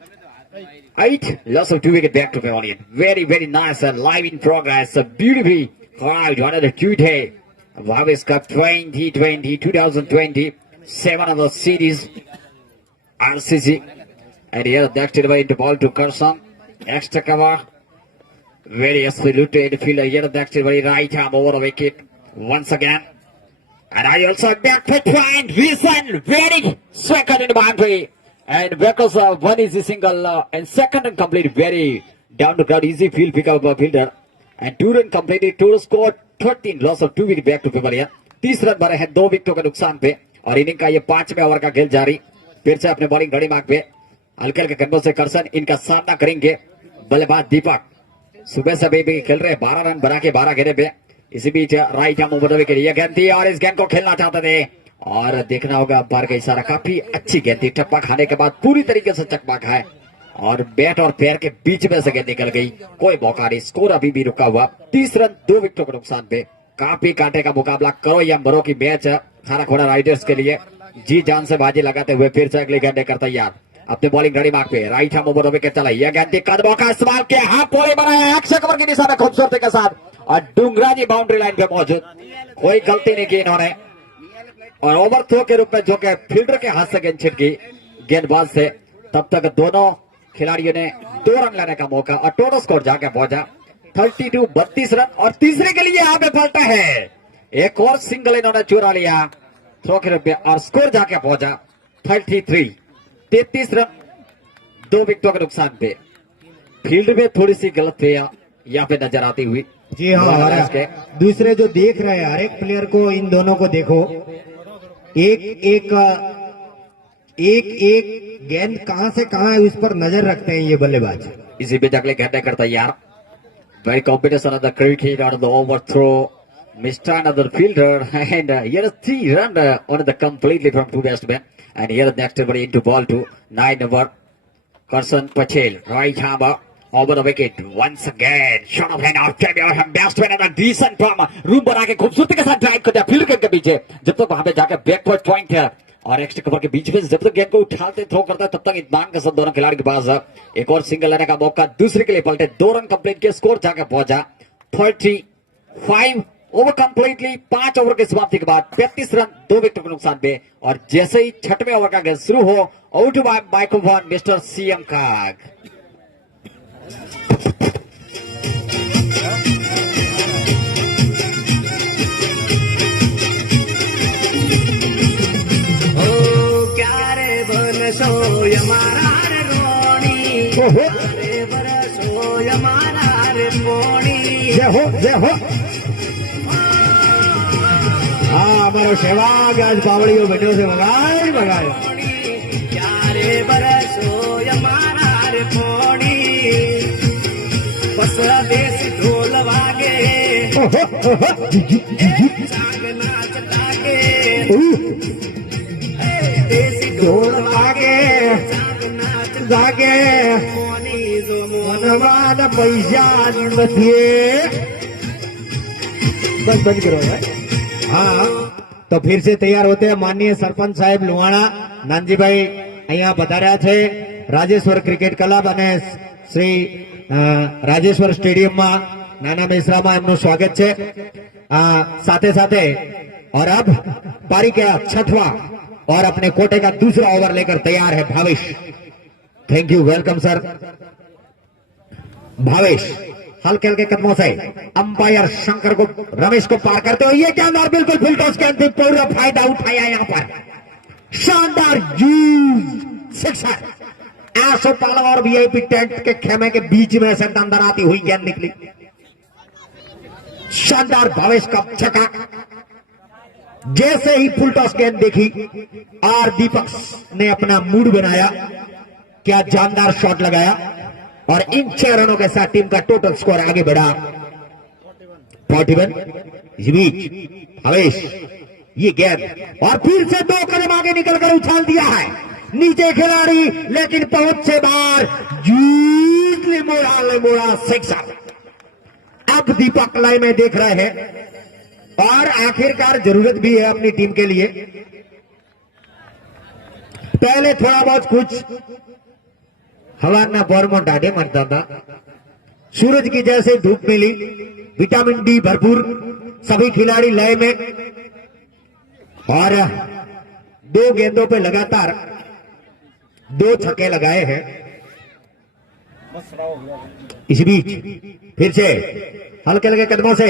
Loss of 2 wicket back to Pavilion. Very, very nice and live in progress. Beautifully right, another cute day. Bhavesh Cup 2020, 7 of the series. RCC. And here next delivery into ball to Carson. Extra cover. Very absolute infielder. Here next delivery right arm over the wicket. Once again. And I also back foot point. Reason. Very second in the boundary. And because one easy single and second and complete. Very down to ground easy field pickup of fielder. And 2 run completed. Total score 13. Loss of 2 wicket back to Pavilion. 30 run भरे हैं 2 विकेटों के नुकसान पे. और inning का ये 5वें ओवर का खेल जारी. फिर से अपने बॉलिंग घड़ी मार्ग पे हल्के हल्के गेंदों से करसन इनका सामना करेंगे बल्लेबाज दीपक. सुबह से भी खेल रहे 12 रन बना के 12 घेरे पे. इसी बीच राइट आर्म ओवर विकेट ये गेंद थी और इस गेंद को खेलना चाहते थे और देखना होगा अंपायर का इशारा. काफी अच्छी गेंद थी. टप्पा खाने के बाद पूरी तरीके से चकमा खाए और बैट और पैर के बीच में से गेंद निकल गई. कोई मौका नहीं. स्कोर अभी भी रुका हुआ. 30 रन 2 विकेटों के नुकसान पे. काफी कांटे का मुकाबला करो या मरो की मैच खाना खोड़ा राइडर्स के लिए. जी जान से बाजी लगाते हुए फिर से अगली गेंद कर तैयार. अपने बॉलिंग घड़ी मार्ग पे राइट आर्म ओवर विकेट चला. यह गेंद कदमों का इस्तेमाल किया. हाफ बॉलिंग बनाया अक्षय कुमार की दिशा में खूबसूरती के साथ और डूंगराजी बाउंड्री लाइन पे मौजूद. कोई गलती नहीं की इन्होंने और ओवर थ्रो के रूप में जो कि फील्डर के हाथ से गेंद छिटकी गेंदबाज से. तब तक दोनों खिलाड़ियों ने 2 रन लेने का मौका और टोटल स्कोर जाके पहुंचा 32 रन. और तीसरे के लिए यहाँ पे पलटा है. एक और सिंगल इन्होंने चुरा लिया थ्रो के रूप में और स्कोर जाके पहुंचा 33 रन 2 विकेटों के नुकसान पे. फील्ड में थोड़ी सी गलत यहाँ पे नजर आती हुई. जी हाँ, और दूसरे जो देख रहे हैं हर एक प्लेयर को, इन दोनों को देखो. एक गेंद कहां से कहां है उस पर नजर रखते हैं ये बल्लेबाज. इसी बीच अगले गेंद कर तैयार. Very competition on the cricket on the overthrow. Missed another fielder and here is 3 run on the completely from 2 batsmen. And here the next everybody into ball to 9 number Karsan Patel. Right hammer over the wicket. Once again shot of hand out from batsman and a decent from room बना के खूबसूरती के साथ drive करता है field के पीछे. जब तक वहां पे जाकर बैकवर्ड पॉइंट है और एक्स्ट्रा कवर के बीच में जब तक गेंद को उठाते थ्रो करता है तब तक इत्मीनान के साथ दोनों खिलाड़ी के पास एक और सिंगल लेने का मौका. दूसरे के लिए पलटे 2 रन कंप्लीट किए. स्कोर जाकर पहुंचा 35 ओवर कंप्लीटली. 5 ओवर की समाप्ति के बाद 35 रन 2 विकेटों के नुकसान पे. और जैसे ही 6वें ओवर का गेंद शुरू हो out by microphone mister CM काग. सोय मारा रे रोणी रे बर सोय मारा रे पोणी. जय हो. हाँ हमारो सहवाग आज पावड़ियों बैठो से मंगाए क्यारे बर सोय मारा रे पोणी. बस देश ढोल वागे चांग नाच टाके देसी ढोल वागे जागे मोनी जो मनवान पैसा નથી. बस बंद करो. हाँ तो फिर से तैयार होते हैं माननीय सरपंच साहेब લુહાણા નાનજીભાઈ અહીંયા પધાર્યા છે. રાજેશ્વર ક્રિકેટ ક્લબ અને શ્રી રાજેશ્વર સ્ટેડિયમમાં નાના મેસરામાં એમનું સ્વાગત છે. સાથે સાથે और अब पारी का 6वां और अपने कोटे का दूसरा ओवर लेकर तैयार है Bhavesh. Thank you, welcome sir. Bhavesh हल्के हल्के कदमों से अंपायर शंकर को रमेश को पार करते हुए ये गेंद बिल्कुल फुल टॉस गेंद थी. पूरा फायदा उठाया यहाँ पर. शानदार सिक्सर. ऐसो पाला और वीआईपी टेंट के खेमे के बीच में से अंदर आती हुई गेंद निकली. शानदार भावेश का छक्का. जैसे ही फुल टॉस गेंद देखी और दीपक ने अपना मूड बनाया. क्या जानदार शॉट लगाया और इन 6 रनों के साथ टीम का टोटल स्कोर आगे बढ़ा 41. इस बीच भावेश ये गेंद और फिर से 2 कदम आगे निकलकर उछाल दिया है. नीचे खिलाड़ी, लेकिन पहुंच से बाहर, जूस मोड़ा सिक्सर। अब दीपक लाइन में देख रहे हैं और आखिरकार जरूरत भी है अपनी टीम के लिए। पहले थोड़ा बहुत कुछ हवाना बॉर्मोन डाडे मनता था, सूरज की जैसे धूप मिली, विटामिन डी भरपूर, सभी खिलाड़ी लय में, और 2 गेंदों पे लगातार 2 छक्के लगाए हैं। इस बीच फिर से हल्के हल्के कदमों से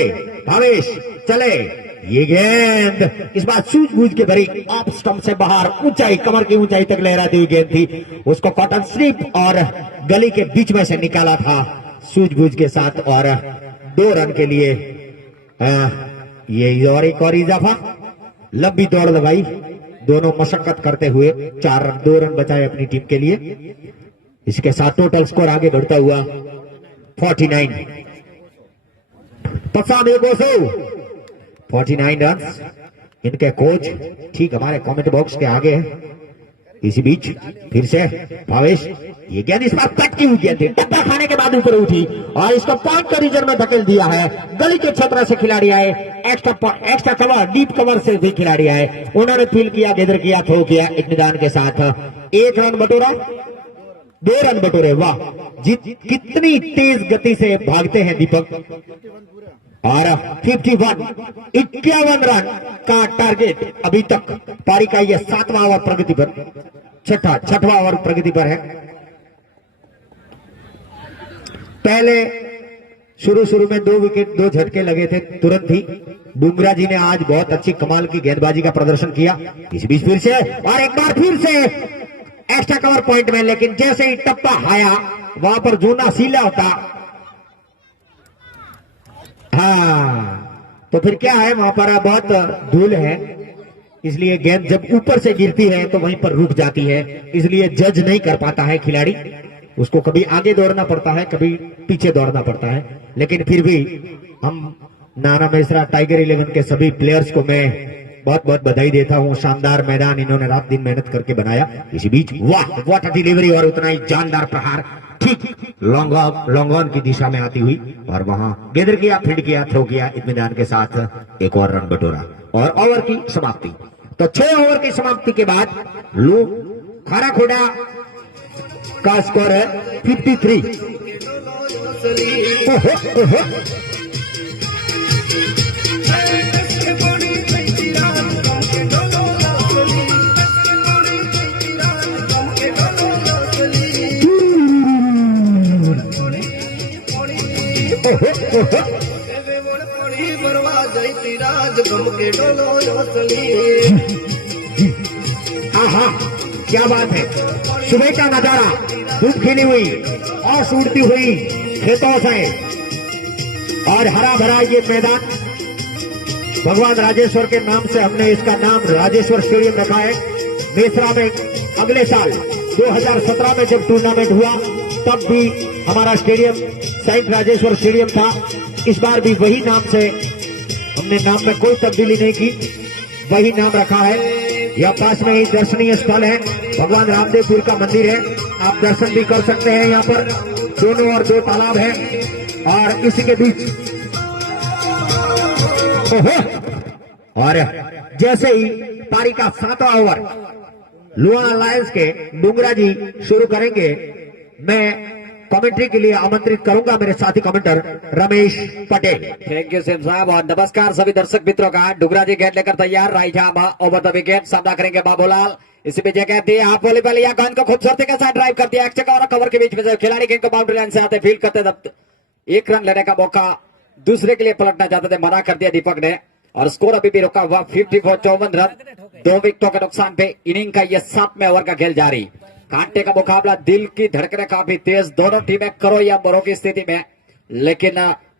भावेश चले, ये गेंद इस बार सूझबूझ के भरी ऑफ स्टंप से बाहर, ऊंचाई, कमर की ऊंचाई तक लहराती हुई गेंद थी, उसको कॉटन स्लिप और गली के बीच में से निकाला था सूझबूझ के साथ, और 2 रन के लिए ये और एक और इजाफा। लंबी दौड़ लगाई, दोनों मशक्कत करते हुए 4 रन, 2 रन बचाए अपनी टीम के लिए। इसके साथ टोटल स्कोर आगे बढ़ता हुआ 49 49 रन। इनके कोच ठीक हमारे कमेंट बॉक्स के आगे है। इसी बीच फिर से भावेश, ये गेंद इस बार तक की हुई गेंद थी, टप्पा खाने के बाद ऊपर उठी और इसको पॉइंट के रीजन में धकेल दिया है। गली के क्षेत्र से खिलाड़ी आए, एक्स्ट्रा कवर, डीप कवर से भी खिलाड़ी आए, उन्होंने फील किया, गेदर किया, थ्रो किया इत्मीनान के साथ। 1 रन बटोरा, 2 रन बटोरे। वाह, कितनी तेज गति से भागते हैं दीपक। और 51 रन का टारगेट अभी तक पारी का यह 7वां ओवर प्रगति पर, छठवां ओवर प्रगति पर है। पहले शुरू में 2 विकेट, 2 झटके लगे थे तुरंत ही। डुंगरा जी ने आज बहुत अच्छी कमाल की गेंदबाजी का प्रदर्शन किया। इस बीच फिर से और एक बार फिर से एक्स्ट्रा कवर पॉइंट में, लेकिन जैसे ही टप्पा आया वहां पर जूना सीला होता, हाँ, तो फिर क्या है, वहां पर बहुत धूल है, इसलिए गेंद जब ऊपर से गिरती है तो वहीं पर रुक जाती है, इसलिए जज नहीं कर पाता है खिलाड़ी। उसको कभी आगे दौड़ना पड़ता है, कभी पीछे दौड़ना पड़ता है। लेकिन फिर भी हम नाना मिश्रा टाइगर 11 के सभी प्लेयर्स को मैं बहुत बहुत बधाई देता हूं। शानदार मैदान इन्होंने रात दिन मेहनत करके बनाया। इसी बीच वाह, व्हाट अ डिलीवरी, और उतना ही जानदार प्रहार ठीक लॉन्ग ऑन की दिशा में आती हुई, और वहां गेंदर किया, फील्ड किया, थ्रो किया, इत्मीनान के साथ 1 और रन बटोरा और ओवर की समाप्ति। तो 6 ओवर की समाप्ति के बाद खारा खोड़ा का स्कोर है 53। आहा, क्या बात है, सुबह का नजारा, धूप खिली हुई और सूरती हुई खेतों से, और हरा भरा ये मैदान। भगवान राजेश्वर के नाम से हमने इसका नाम राजेश्वर स्टेडियम रखा है। मेसरा में अगले साल 2017 में जब टूर्नामेंट हुआ तब भी हमारा स्टेडियम सेंट राजेश्वर स्टेडियम था। इस बार भी वही नाम से, हमने नाम में कोई तब्दीली नहीं की, वही नाम रखा है। यह पास में ही दर्शनीय स्थल है, भगवान रामदेवपुर का मंदिर है, आप दर्शन भी कर सकते हैं। यहाँ पर दोनों और 2 तालाब है, और इसी के बीच और जैसे ही पारी का 7वां ओवर लुआना लायंस के डुंगरा जी शुरू करेंगे, मैं कमेंट्री के लिए आमंत्रित करूंगा मेरे साथी commenter Ramesh Patel. Thank you SIM साहब, और नमस्कार सभी दर्शक मित्रों का। डुगरा जी गेंद लेकर तैयार, right hand over the wicket, सामना करेंगे बाबूलाल। इसी बीच कहती है हाफ वॉलीबॉल, या गेंद को खूबसूरती के साथ ड्राइव करती है, एक्स्ट्रा और कवर के बीच में से खिलाड़ी गेंद को बाउंड्री लाइन से आते फील्ड करते, तब 1 रन लेने का मौका दूसरे के लिए पलटना चाहते थे, मना कर दिया दीपक ने, और स्कोर अभी भी रुका हुआ 54 रन, 2 विकेटों के नुकसान पे इनिंग का यह 7वें ओवर का खेल जारी। कांटे का मुकाबला, दिल की धड़कने काफी तेज, दोनों टीमें करो या मरो की स्थिति में, लेकिन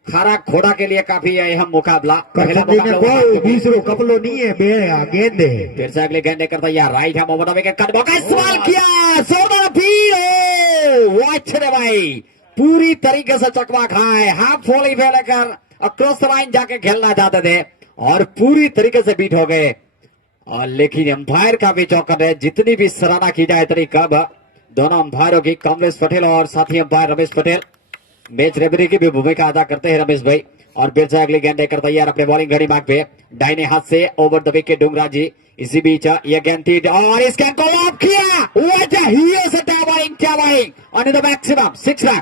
खारा खोड़ा के लिए काफी अहम मुकाबला। पहला दूसरो कपलो नहीं है, गेंद है। फिर से अगली गेंद लेकर तैयार, right hand over the wicket, कदमों का इस्तेमाल किया, सोना वाच रे भाई, पूरी तरीके से चकवा खाए, हाफ वॉली पे लेकर अक्रॉस द लाइन जाके खेलना चाहते थे और पूरी तरीके से बीट हो गए। और लेकिन अंपायर का भी चौकर है। जितनी भी सराहना की जाए इतनी कम। दोनों अंपायरों की, कमलेश पटेल और साथी umpire Ramesh Patel, match referee की भी भूमिका अदा करते हैं रमेश भाई। और फिर से अगली गेंद लेकर तैयार अपने बॉलिंग घड़ी मार्ग पे, दाहिने हाथ से ओवर द विकेट डूंगरा जी। इसी बीच ये गेंद थी और इस गेंद को लॉक किया। On the maximum 6 run.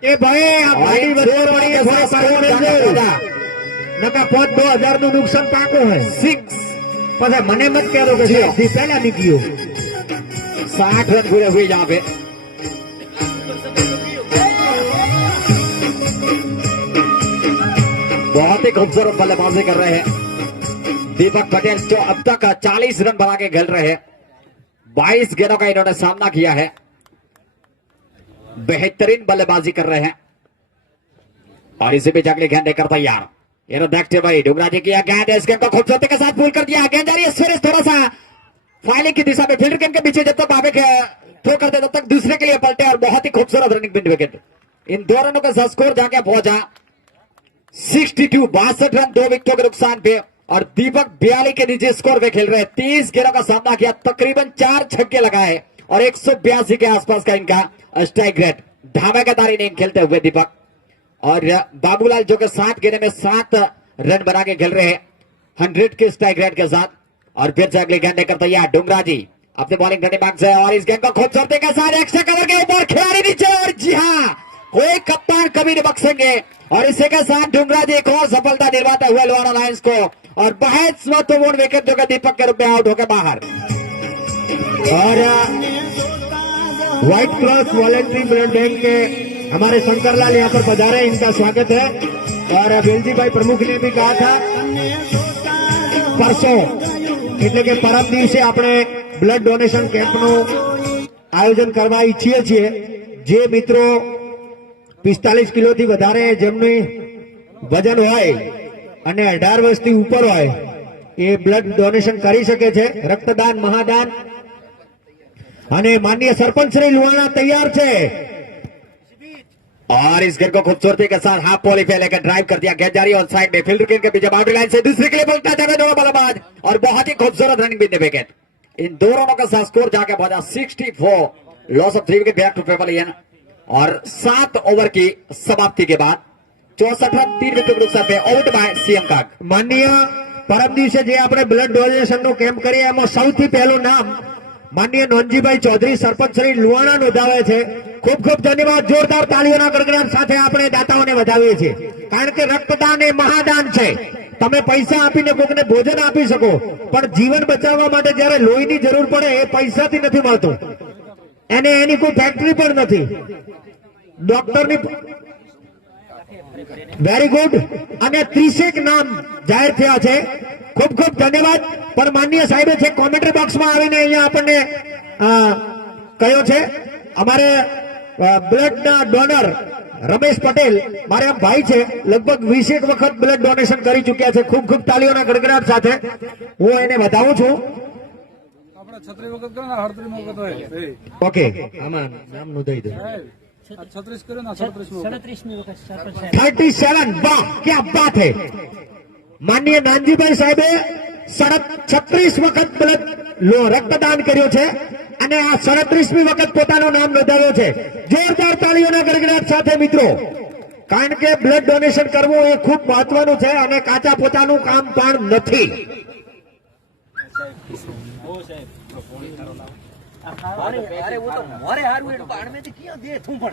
એ ભાઈ આ ગાડી વચ્ચે પડી એ થોડો પાછો રહેજો. નકા 5-2000 નું નુકસાન પાકો હે. 6 પછી મને મત કહેતો કે જીરો. થી પહેલા નીકળ્યો. 60 रन पूरे हुए यहाँ पे। बहुत ही खूबसूरत बल्लेबाजी कर रहे हैं दीपक पटेल, जो अब तक 40 रन बना के खेल रहे हैं। 22 गेंदों का इन्होंने सामना किया है। बेहतरीन बल्लेबाजी कर रहे हैं। और इसी बीच अगली गेंद लेकर तैयार, ये देखते भाई डुंगरा जी की गेंद, इस गेंद को खूबसूरती के साथ पुल कर दिया। गेंद जा रही है सुरेश थोड़ा सा फाइलिंग की दिशा में, फील्डर गेंद के पीछे, जब तक भावे थ्रो करते तब तक दूसरे के लिए पलटे और बहुत ही खूबसूरत रनिंग बिंद विकेट। इन दो रनों का स्कोर जाके पहुंचा 62, 62 रन 2 विकेटों के नुकसान पे। और दीपक 42 के नीचे स्कोर पे खेल रहे हैं। 30 गेंदों का सामना किया, तकरीबन 4 छक्के लगाए और 182 के आसपास का इनका स्ट्राइक रेट। धमाकेदार इनिंग खेलते हुए दीपक। और बाबूलाल जो कि 7 गेंदों में 7 रन बना के खेल रहे हैं 100 के स्ट्राइक रेट के साथ। और फिर से अगली गेंद लेकर तैयार डुंगरा जी अपने बॉलिंग करने मांग से, और इस गेंद को खूबसूरती के साथ एक्स्ट्रा कवर के ऊपर खिलाड़ी नीचे। और जी हाँ, कोई कप्तान कभी नहीं बख्शेंगे। और इसी के साथ डुंगरा जी एक और सफलता दिलवाते हुए लुधियाना लायंस को, और बहुत महत्वपूर्ण विकेट जो कि दीपक के रूप में आउट होकर बाहर। और white cross voluntary blood bank के हमारे शंकरलाल यहाँ पर पधारे, इनका स्वागत है। और बेलजी भाई प्रमुख ने भी कहा था परसों એટલે કે પરમ દિવસે આપણે બ્લડ ડોનેશન કેમ્પનું આયોજન કરવા ઈચ્છીએ છીએ। જે મિત્રો 45 કિલોથી વધારે જેમની વજન હોય અને 18 વર્ષથી ઉપર હોય એ બ્લડ ડોનેશન કરી શકે છે। રક્તદાન મહાદાન અને માનनीय સરપંચ શ્રી લુહાણા તૈયાર છે। और इस गेंद को खूबसूरती के साथ हाफ पॉली पे लेकर ड्राइव कर दिया। गेंद जारी और साइड में फील्डर गेंद के पीछे बाउंड्री लाइन से दूसरे के लिए पहुंचता है दोनों बल्लेबाज, और बहुत ही खूबसूरत रनिंग बिंदु विकेट। इन दो रनों का स्कोर जाके पहुंचा 64, loss of 3 wicket back to pavilion. और 7 ओवर की समाप्ति के बाद 64 रन 3 विकेट के नुकसान पे आउट बाय सीएम काग। માનनीय પરમ દિવસે જે આપણે બ્લડ ડોનેશન નો કેમ્પ કરીએ એમાં સૌથી પહેલું નામ માનनीय નોનજીભાઈ ચૌધરી સરપંચ શ્રી લુહાણા નોંધાવે છે। ખૂબ ખૂબ ધન્યવાદ। જોરદાર તાળીઓના ગડગડાટ સાથે આપણે દાતાઓને વધાવીએ છીએ, કારણ કે રક્તદાન એ મહાદાન છે। તમે પૈસા આપીને કોકને ભોજન આપી શકો, પણ જીવન બચાવવા માટે જ્યારે લોહીની જરૂર પડે એ પૈસાથી નથી મળતું। એને એની કોઈ ફેક્ટરી પણ નથી, ડોક્ટરની। Very good. અને 30 નામ જાહેર થયા છે। ખૂબ ખૂબ ધન્યવાદ। પણ માનનીય સાહેબે છે કોમેન્ટરી બોક્સમાં આવીને અહીંયા આપણને કહ્યો છે અમારે બ્લડના ડોનર રમેશ પટેલ મારા ભાઈ છે, લગભગ 20 વખત બ્લડ ડોનેશન કરી ચૂક્યા છે। ખૂબ ખૂબ તાળીઓના ગડગડાટ સાથે હું એને વધાવું છું। આપણે 36 વખત કર્યો ને 38 વખત હોય ઓકે, આમાં નામ નોંધાઈ દો। 36 કર્યો ને 37 37મી વખત સરપંચ સાહેબ 37, वाह क्या बात है। માનનીય નાનજીભાઈ સાહેબે 36 વખત બ્લડ રક્તદાન કર્યું છે અને આ 37મી વખત પોતાનું નામ નોંધાવ્યો છે। જોરદાર તાળીઓના ગડગડાટ સાથે મિત્રો, કારણ કે બ્લડ ડોનેશન કરવું એ ખૂબ મહત્વનું છે અને કાચા પોતાનું કામ પણ નથી। અરે वो तो मोरे हारू एटू बाण में क्यों दे थू पण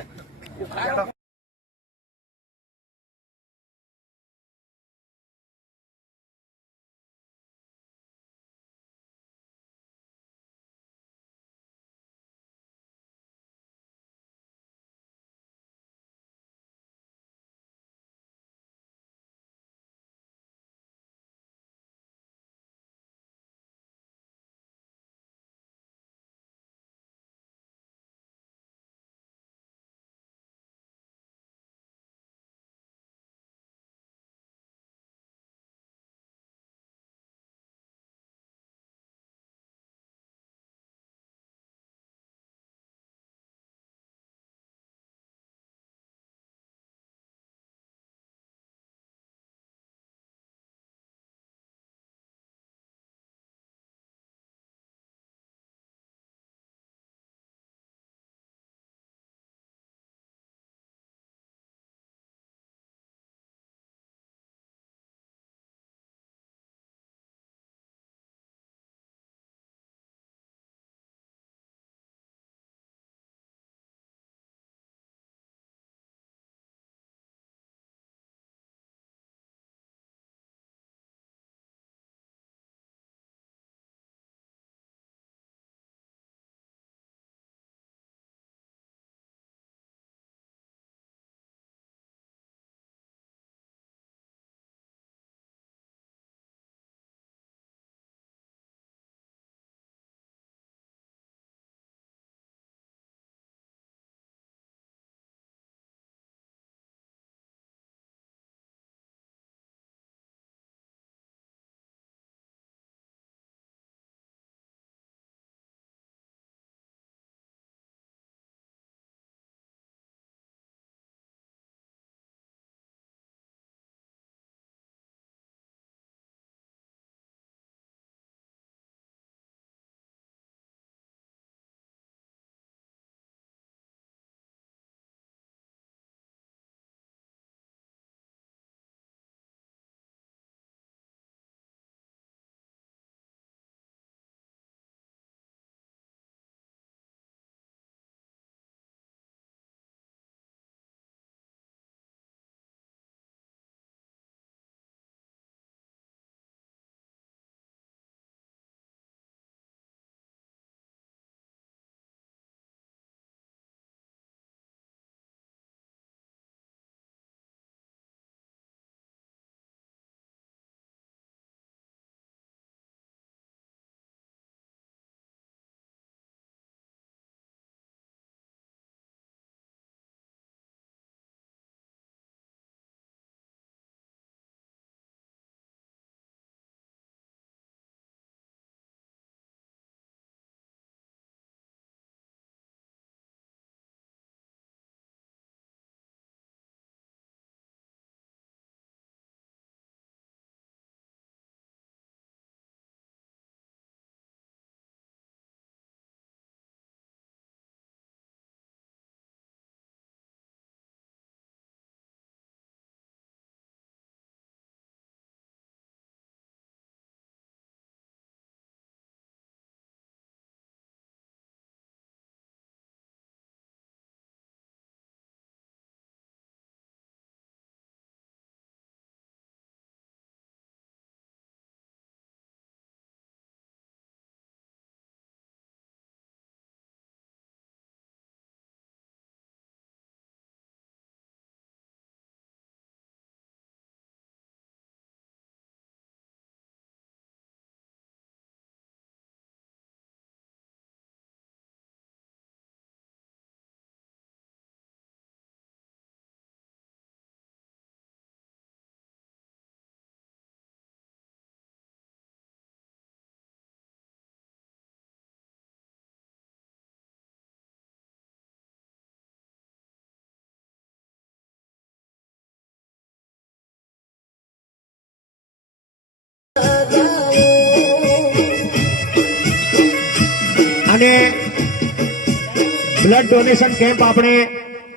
બ્લડ ડોનેશન કેમ્પ આપણે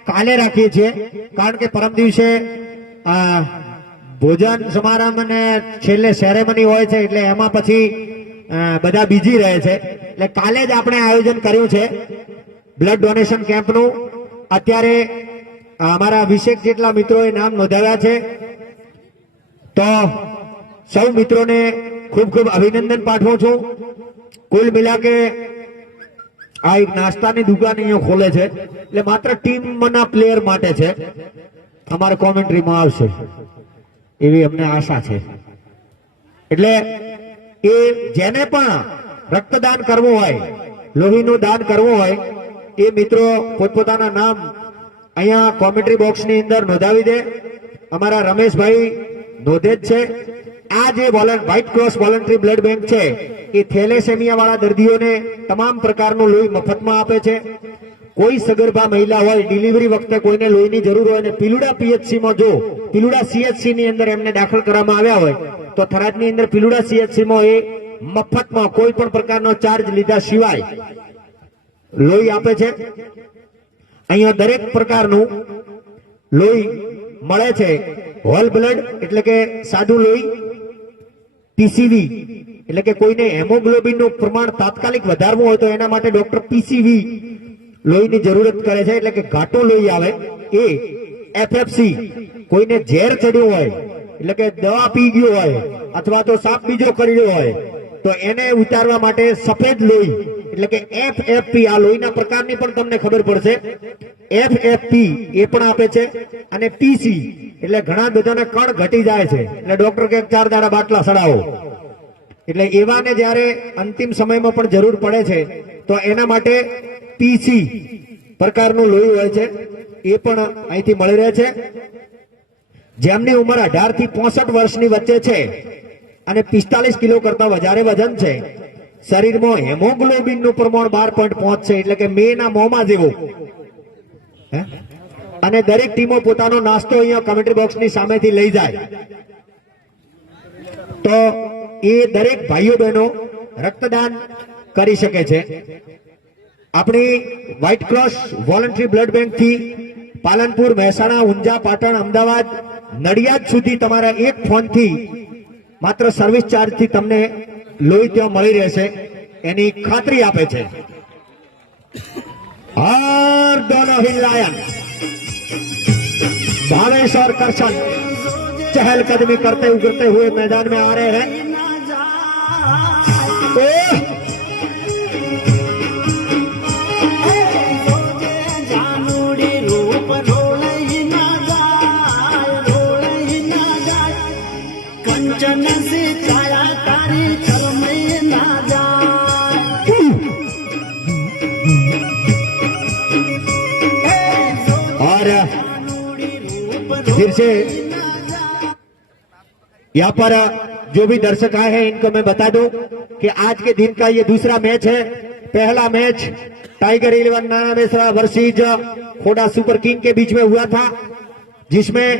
કાલે રાખીએ છીએ, કારણ કે પરમ દિવસે ભોજન સમારંભ અને છેલ્લે સેરેમની હોય છે, એટલે એમાં પછી બધા બીજી રહે છે, એટલે કાલે જ આપણે આયોજન કર્યું છે બ્લડ ડોનેશન કેમ્પનું. અત્યારે અમારા 20 જેટલા મિત્રોએ નામ નોંધાવ્યા છે, તો સૌ મિત્રોને ખૂબ ખૂબ અભિનંદન પાઠવું છું. કુલ મિલા કે આ એક નાસ્તાની દુકાન અહીંયા ખોલે છે, એટલે માત્ર ટીમના પ્લેયર માટે છે. અમારે કોમેન્ટ્રીમાં આવશે એવી અમને આશા છે. એટલે એ જેને પણ રક્તદાન કરવું હોય, લોહીનું દાન કરવું હોય, એ મિત્રો પોતપોતાના નામ અહીંયા કોમેન્ટ્રી બોક્સની અંદર નોંધાવી દે. અમારા રમેશભાઈ નોંધે જ છે. આ જે white cross voluntary blood bank છે, એ થેલેસેમિયા વાળા દર્દીઓને તમામ પ્રકારનું લોહી મફતમાં આપે છે. કોઈ સગર્ભા મહિલા હોય, ડિલિવરી વખતે કોઈને લોહીની જરૂર હોય અને પિલુડા પીએચસીમાં જો પિલુડા સીએચસી ની અંદર એમને દાખલ કરવામાં આવ્યા હોય, તો થરાદની અંદર પિલુડા સીએચસીમાં એ મફતમાં કોઈ પણ પ્રકારનો ચાર્જ લીધા સિવાય લોહી આપે છે. અહીંયા દરેક પ્રકારનું લોહી મળે છે. હોલ બ્લડ એટલે કે સાદું લોહી, પીસીવી એટલે કે કોઈને હેમોગ્લોબિનનું પ્રમાણ તાત્કાલિક વધારવું હોય તો એના માટે ડોક્ટર પીસીવી લોહીની જરૂરત કરે છે, એટલે કે ઘાટું લોહી આવે એ. એફએફસી કોઈને ઝેર ચડ્યું હોય, એટલે કે દવા પી ગયો હોય અથવા તો સાપ બીજો કર્યો હોય, તો એને ઉતારવા માટે સફેદ લોહી એટલે કે એફએફપી, આ લોહીના પ્રકારની પણ તમને ખબર પડશે. એફએફપી એ પણ આપે છે. અને પીસી એટલે ઘણા બધાને કણ ઘટી જાય છે, એટલે ડોક્ટર કે 4 દાડા બાટલા સડાવો, એટલે એવાને જ્યારે અંતિમ સમયમાં પણ જરૂર પડે છે, તો એના માટે પીસી પ્રકારનું લોહી હોય છે, એ પણ અહીંથી મળી રહે છે. જેમની ઉંમર 18 થી 65 વર્ષની વચ્ચે છે અને 45 કિલો કરતા વધારે વજન છે, શરીરમાં હેમોગ્લોબિનનું પ્રમાણ 12.5 છે, એટલે કે મેના મોંમાં જેવું. અને દરેક ટીમો પોતાનો નાસ્તો અહીંયા કમેન્ટ્રી બોક્સની સામેથી લઈ જાય, તો એ દરેક ભાઈઓ બહેનો રક્તદાન કરી શકે છે. આપણી white cross voluntary blood bank થી પાલનપુર, મહેસાણા, ઊંઝા, પાટણ, અમદાવાદ, નડિયાદ સુધી તમારા એક ફોનથી માત્ર સર્વિસ ચાર્જથી તમને લોહી ત્યાં મળી રહેશે, એની ખાતરી આપે છે. और दोनों ही लायन भावेश और करशन चहलकदमी करते उगरते हुए मैदान में आ रहे हैं. कंचन से छाया तारी छल में ना जाए. और फिर से यहाँ पर जो भी दर्शक आए हैं इनको मैं बता दूं कि आज के दिन का ये दूसरा मैच है. पहला मैच टाइगर 11 नाना मेसरा वर्सेज खोड़ा सुपर किंग के बीच में हुआ था, जिसमें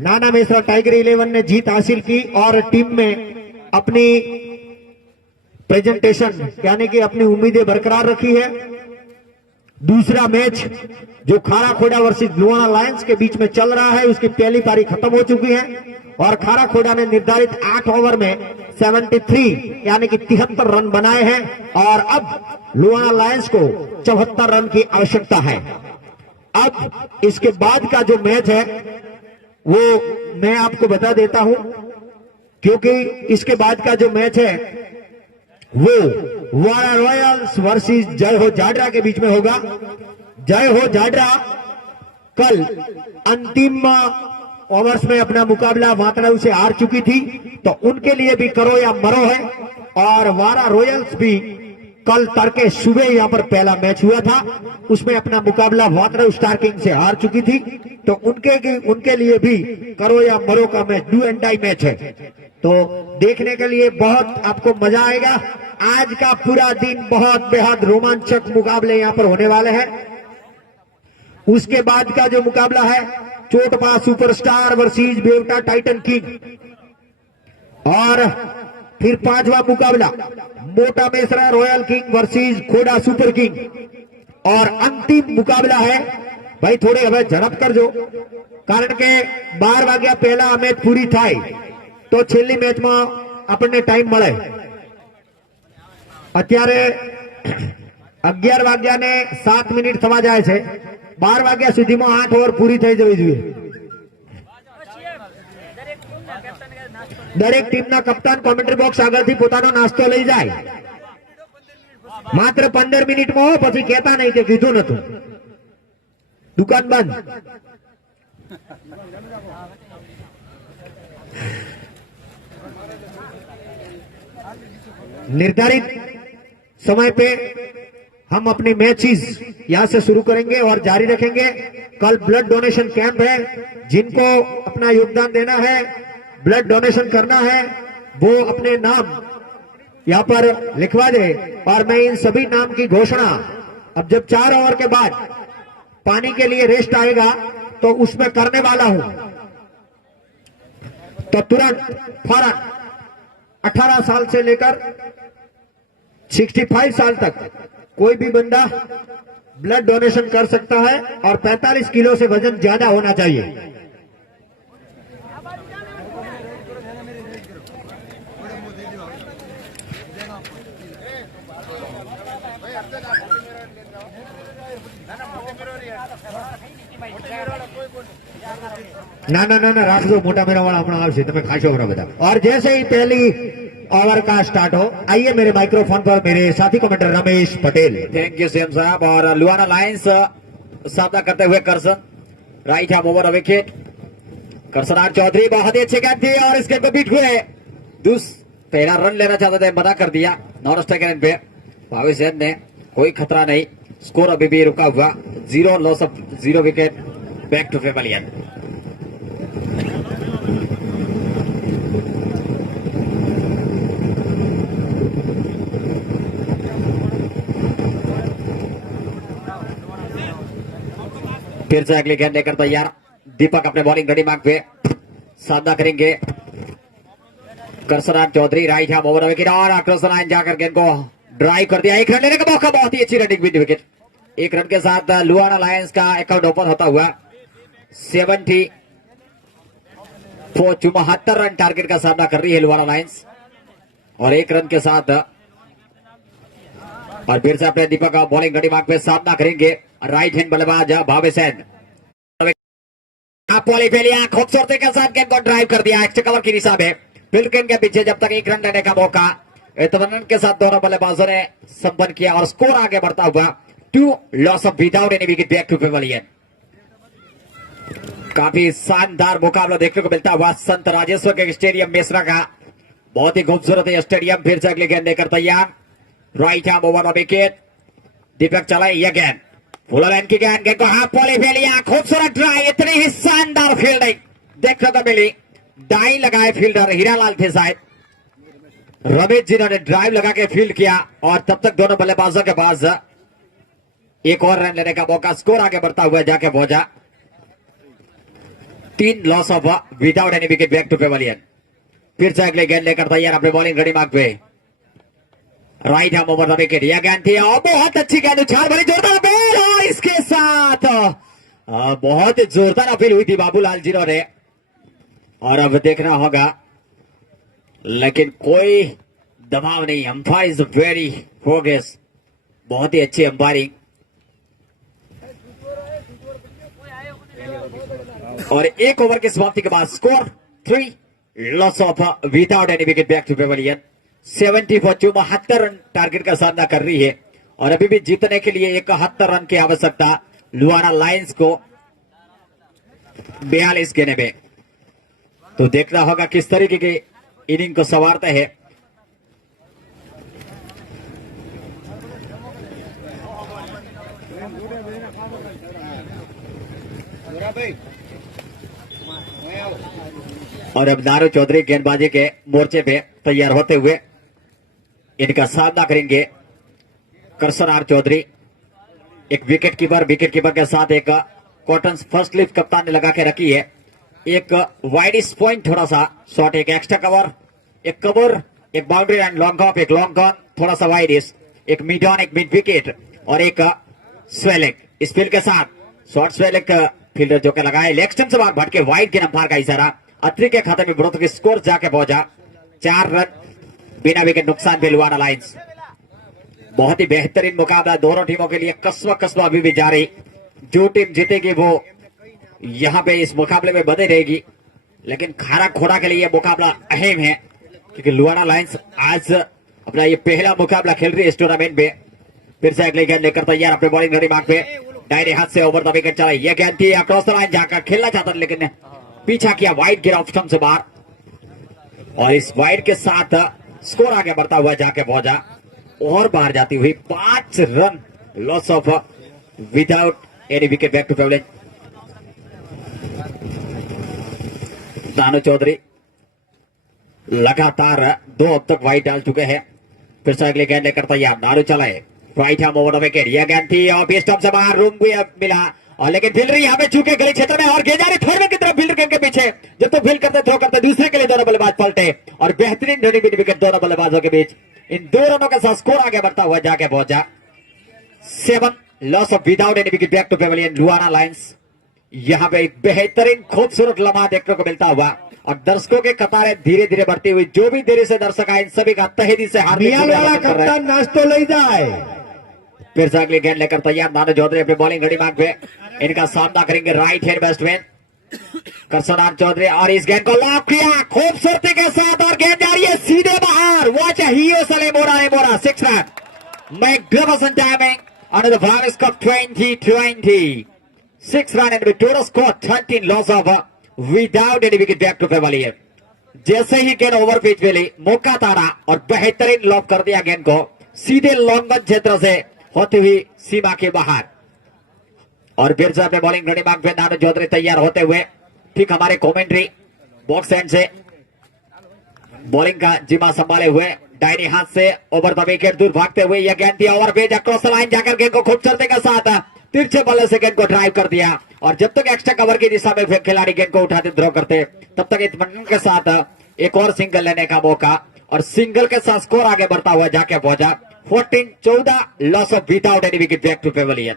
नाना मेसरा टाइगर 11 ने जीत हासिल की और टीम में अपनी प्रेजेंटेशन यानी कि अपनी उम्मीदें बरकरार रखी है. दूसरा मैच जो खारा खोड़ा वर्सेस लुआना लायंस के बीच में चल रहा है, उसकी पहली पारी खत्म हो चुकी है और खारा खोड़ा ने निर्धारित 8 ओवर में 73 यानी कि 73 रन बनाए हैं और अब लुआना लायंस को 74 रन की आवश्यकता है. अब इसके बाद का जो मैच है वो मैं आपको बता देता हूं, क्योंकि इसके बाद का जो मैच है वो वाड़ा रॉयल्स वर्सेस जय हो जाडरा के बीच में होगा. जय हो जाडरा कल अंतिम ओवर्स में अपना मुकाबला वातड़ाऊ से हार चुकी थी, तो उनके लिए भी करो या मरो है. और वाड़ा रॉयल्स भी कल तड़के सुबह यहां पर पहला मैच हुआ था, उसमें अपना मुकाबला वातड़ाऊ स्टार किंग से हार चुकी थी, तो उनके लिए भी करो या मरो का match, do and die match है. तो देखने के लिए बहुत आपको मजा आएगा. आज का पूरा दिन बहुत बेहद रोमांचक मुकाबले यहां पर होने वाले हैं. उसके बाद का जो मुकाबला है चोटपा सुपरस्टार वर्सेस बेवटा टाइटन किंग, और फिर पांचवा मुकाबला मोटा मेसरा रॉयल किंग वर्सेस खोड़ा सुपर किंग और अंतिम मुकाबला है भाई थोड़ी हमें झड़प करजो कारण के 12 વાગ્યા પહેલા મેચ પૂરી થાય તો છેલ્લી મેચમાં આપણને ટાઈમ મળે અત્યારે 11 વાગ્યાને 7 મિનિટ થવા જાય છે 12 વાગ્યા સુધીમાં 8 ઓવર પૂરી થઈ જવી જોઈએ દરેક ટીમના કપ્તાન કોમેન્ટ્રી બોક્સ આગળથી પોતાનો નાસ્તો લઈ જાય માત્ર 15 મિનિટમાં હો પછી કહેતા નહીં કે કીધું નતું दुकान बंद निर्धारित समय पे हम अपनी मैचेस यहां से शुरू करेंगे और जारी रखेंगे कल ब्लड डोनेशन कैंप है जिनको अपना योगदान देना है ब्लड डोनेशन करना है वो अपने नाम यहां पर लिखवा दे और मैं इन सभी नाम की घोषणा अब जब 4 ओवर के बाद पानी के लिए रेस्ट आएगा तो उसमें करने वाला हूं तो तुरंत फौरन 18 साल से लेकर 65 साल तक कोई भी बंदा ब्लड डोनेशन कर सकता है और 45 किलो से वजन ज्यादा होना चाहिए ना ना ना ना राख दो मोटा मेरा वाला अपना आवश्य तुम्हें खाशो बना बता और जैसे ही पहली ओवर का स्टार्ट हो आइए मेरे माइक्रोफोन पर मेरे साथी commenter Ramesh Patel thank you CM साहब और लुआना लायंस सामना करते हुए करसन right arm over wicket करसनार Chaudhary बहुत ही अच्छे गेंद थी और इस गेंद को बीट हुए पहला रन लेना चाहते थे मना कर दिया नॉन स्ट्राइक एंड पे भावेश सैन ने कोई खतरा नहीं स्कोर अभी भी रुका हुआ 0 loss of 0 wicket back to pavilion फिर से अगली गेंद लेकर तैयार दीपक अपने बॉलिंग रेडी मार्क पे सामना करेंगे करसनार Chaudhary right arm over wicket और आक्रमण लाइन जाकर गेंद को ड्राइव कर दिया 1 रन लेने का मौका बहुत ही अच्छी रनिंग विद विकेट 1 रन के साथ लुआना लायंस का अकाउंट ओपन होता हुआ 74 रन टारगेट का सामना कर रही है लुआना लायंस और 1 रन के साथ और फिर से अपने दीपक का बॉलिंग रेडी मार्क पे सामना करेंगे राइट हैंड बल्लेबाज भावेश सैन खूबसूरती के साथ गेंद को ड्राइव कर दिया एक्स्ट्रा कवर की दिशा में बिल्कुल के पीछे जब तक 1 रन लेने का मौका इत्मीनान के साथ दोनों बल्लेबाजों ने संपन्न किया और स्कोर आगे बढ़ता हुआ 2 loss of without any wicket back to pavilion काफी शानदार मुकाबला देखने को मिलता हुआ संत राजेश्वर के स्टेडियम मेसरा का बहुत ही खूबसूरत है स्टेडियम फिर से अगली गेंद लेकर तैयार राइट हैम ओवर विकेट दीपक चलाए यह गेंद फुल लाइन की गेंद को हाफ वॉली फेलिया खूबसूरत ट्राई इतनी ही शानदार फील्डिंग देखने को मिली डाई लगाए फील्डर हीरालाल थे शायद रमेश जी ने ड्राइव लगा के फील्ड किया और तब तक दोनों बल्लेबाजों के पास एक और रन लेने का मौका स्कोर आगे बढ़ता हुआ जाके पहुंचा 3 loss of without any wicket back to pavilion फिर से अगले गेंद लेकर तैयार अपने बॉलिंग रेडी मार्क पे राइट हैम ओवर विकेट यह गेंद थी और बहुत अच्छी गेंद उछाल भरी जोरदार बेल और इसके साथ बहुत जोरदार अपील हुई थी बाबूलाल जी ने और अब देखना होगा लेकिन कोई दबाव नहीं अंपायर इज वेरी फोकस बहुत ही अच्छी अंपायरिंग और 1 ओवर की समाप्ति के बाद score 3 loss of without any wicket back to pavilion 74 run target का सामना कर रही है और अभी भी जीतने के लिए 71 रन की आवश्यकता लुआना लायंस को 42 गेंदे में तो देखना होगा किस तरीके की इनिंग को संवारते हैं और अब नारू चौधरी गेंदबाजी के मोर्चे पे तैयार होते हुए इनका सामना करेंगे करसनार चौधरी एक विकेट कीपर के साथ एक कॉटन फर्स्ट लिफ्ट कप्तान ने लगा के रखी है एक वाइडिस पॉइंट थोड़ा सा शॉट एक एक्स्ट्रा कवर एक कवर एक बाउंड्री एंड लॉन्ग ऑफ, एक लॉन्ग ऑन, थोड़ा सा वाइड इस, एक मिड ऑन, एक मिड विकेट और एक स्वेलिंग। इस फील्ड के साथ शॉर्ट स्वेलिंग फील्डर जो के लगाए लेग स्टंप से बाहर भटके वाइड के अंपायर का इशारा। अत्री के खाते में बढ़ोतरी, स्कोर जाके पहुंचा 4 रन बिना विकेट नुकसान पे लुआना लायंस। बहुत ही बेहतरीन मुकाबला दोनों टीमों के लिए, कसवा अभी भी जारी। जो टीम जीतेगी वो यहां पे इस मुकाबले में बनी रहेगी, लेकिन खारा खोड़ा के लिए यह मुकाबला अहम है क्योंकि लुआना लायंस आज अपना ये पहला मुकाबला खेल रही है इस टूर्नामेंट में। फिर से अगली गेंद लेकर तैयार अपने बॉलिंग रेडी मार्क पे, दाहिने हाथ से ओवर द विकेट चला। यह गेंद थी अक्रॉस द लाइन, जाकर खेलना चाहता था लेकिन पीछा किया, वाइड गिरा ऑफ स्टंप से बाहर और इस वाइड के साथ स्कोर आगे बढ़ता हुआ जाके पहुंचा और बाहर जाती हुई 5 run loss of without any wicket back to pavilion. Nanu Chaudhary लगातार 2 अब तक वाइड डाल चुके हैं। फिर से अगली गेंद लेकर तैयार, नानू चलाए right arm over the wicket. यह गेंद थी और बीच स्टंप से बाहर, रूम भी मिला और लेकिन फील्डर यहां पे चूके गली क्षेत्र में और गेंद आ रही थर्ड मैन की तरफ, फील्डर गेंद के पीछे जब तो फील्ड करते थ्रो करते दूसरे के लिए दोनों बल्लेबाज पलटे और बेहतरीन रनिंग मिड विकेट दोनों बल्लेबाजों के बीच। इन 2 रनों के साथ स्कोर आगे बढ़ता हुआ जाके पहुंचा 7 loss of without any wicket back to pavilion Luana Lions. यहां पे एक बेहतरीन खूबसूरत लम्हा देखने को मिलता हुआ और दर्शकों के कतारें धीरे धीरे बढ़ती हुई, जो भी देरी से दर्शक आए इन सभी का तहे दिल से हार्दिक मियाल वाला अभिनंदन कर रहे हैं। कप्तान नाश्तो ले जाए। फिर से अगली गेंद लेकर तैयार, नानू चौधरी अपने बॉलिंग रेडी मार्क पे, इनका सामना करेंगे राइट हैंड बैट्समैन करसनार चौधरी और इस गेंद को लॉक किया खूबसूरती के साथ और गेंद जा रही है सीधे बाहर। वॉच हियो सले मोरा 6 run, magnificent timing under the Vavis Cup 2020. 6 run and with total score 13 loss of without any wicket back to Pavilion. जैसे ही गेंद ओवर पिच मिली, मौका ताड़ा और बेहतरीन लॉक कर दिया गेंद को सीधे लॉन्ग क्षेत्र से होती हुई सीमा के बाहर। और फिर से अपने बॉलिंग रेडी मार्क पे नानू चौधरी तैयार होते हुए ठीक हमारे कमेंट्री बॉक्स एंड से बॉलिंग का जिम्मा संभाले हुए दाहिने हाथ से ओवर द विकेट दूर भागते हुए यह गेंद दिया over page across the line जाकर गेंद को खूबसूरती के साथ तिरछे बल्ले से गेंद को ड्राइव कर दिया और जब तक एक्स्ट्रा कवर की दिशा में खिलाड़ी गेंद को उठाते थ्रो करते तब तक इत्मीनान के साथ एक और सिंगल लेने का मौका और सिंगल के साथ स्कोर आगे बढ़ता हुआ जाके पहुंचा 14 loss of without any wicket back to pavilion.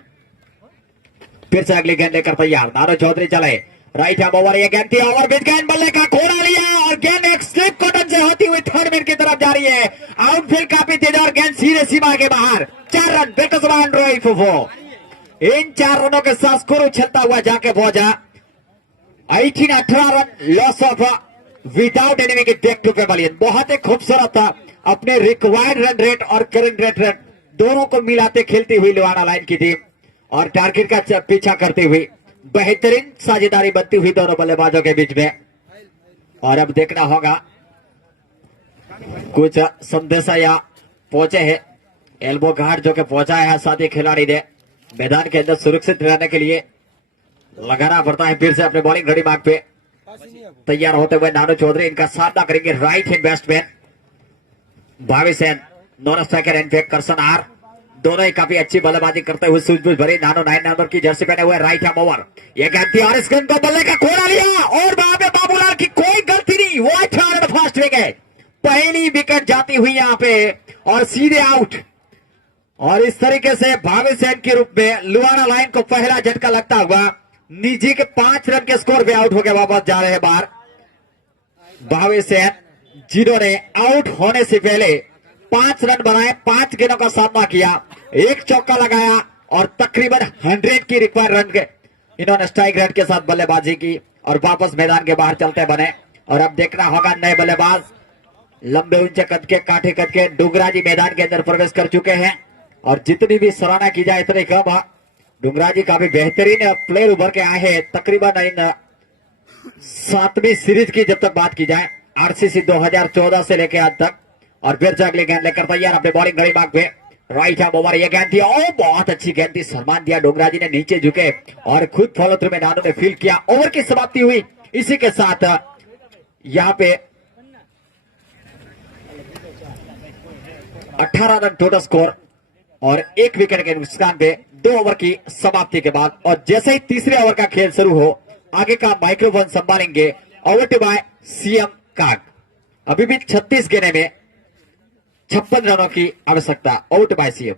फिर से अगली गेंद लेकर तैयार, नानू चौधरी चले राइट हैंड ओवर, ये गेंद थी ओवर पिच, गेंद बल्ले का खोला लिया और गेंद एक स्लिप कॉटन से होती हुई थर्ड मैन की तरफ जा रही है। आउटफील्ड काफी तेज और गेंद सीधे सीमा के बाहर। 4 रन बेकसमान रोई फुफो। इन 4 रनों के साथ स्कोर उछलता हुआ जाके पहुंचा 18 run loss of without any wicket back to pavilion. बहुत ही खूबसूरत था, अपने रिक्वायर्ड रन रेट और करंट रेट दोनों को मिलाते खेलती हुई लुआना लाइन की टीम और टारगेट का पीछा करती हुई बेहतरीन साझेदारी बनती हुई दोनों बल्लेबाजों के बीच में। और अब देखना होगा कुछ संदेशा या पहुंचे हैं, एल्बो गार्ड जो कि पहुंचाया है साथी खिलाड़ी ने मैदान के अंदर सुरक्षित रहने के लिए लगाना पड़ता है। फिर से अपने बॉलिंग घड़ी मार्ग पे तैयार होते हुए नानू चौधरी, इनका सामना करेंगे right hand batsman Bhavi Sen, non striker end Karsan R. दोनों ही काफी अच्छी बल्लेबाजी करते हुए सूझबूझ भरी। नानो 9 नंबर की जर्सी पहने हुए राइट हैंड ओवर, यह गेंद थी और इस गेंद को बल्ले का खोला लिया और वहां पे बाबूलाल की कोई गलती नहीं, वाइट और फास्ट विकेट। पहली विकेट जाती हुई यहां पे और सीधे आउट। और इस तरीके से भावी सेन के रूप में लुआना लाइन को पहला झटका लगता हुआ निजी के 5 रन के स्कोर पे आउट होकर वापस जा रहे हैं बाहर भावी सेन, जिन्होंने आउट होने से पहले 5 रन बनाए, 5 गेंदों का सामना किया, 1 चौका लगाया और तकरीबन 100 की रिक्वायर्ड रन के इन्होंने स्ट्राइक रेट के साथ बल्लेबाजी की और वापस मैदान के बाहर चलते बने। और अब देखना होगा नए बल्लेबाज लंबे ऊंचे कद के काठे कद के डुंगराजी मैदान के अंदर प्रवेश कर चुके हैं और जितनी भी सराहना की जाए इतनी कम। डुंगराजी काफी बेहतरीन प्लेयर उभर के आए हैं तकरीबन इन 7वीं सीरीज की जब तक बात की जाए आरसीसी 2014 से लेकर आज तक। और फिर से अगली गेंद लेकर तैयार अपने बॉलिंग घड़ी मार्ग पे राइट हैंड ओवर, यह गेंद थी और बहुत अच्छी गेंद थी, सम्मान दिया डोंगराजी ने, नीचे झुके और खुद फॉलो थ्रू में नानू ने फील्ड किया। ओवर की समाप्ति हुई इसी के साथ यहां पे 18 रन टोटल स्कोर और 1 विकेट के नुकसान पे 2 ओवर की समाप्ति के बाद। और जैसे ही तीसरे ओवर का खेल शुरू हो आगे का माइक्रोफोन संभालेंगे ओवर टू बाय सीएम काग। अभी भी 36 गेंदे में 56 रनों की आवश्यकता। Out by CM.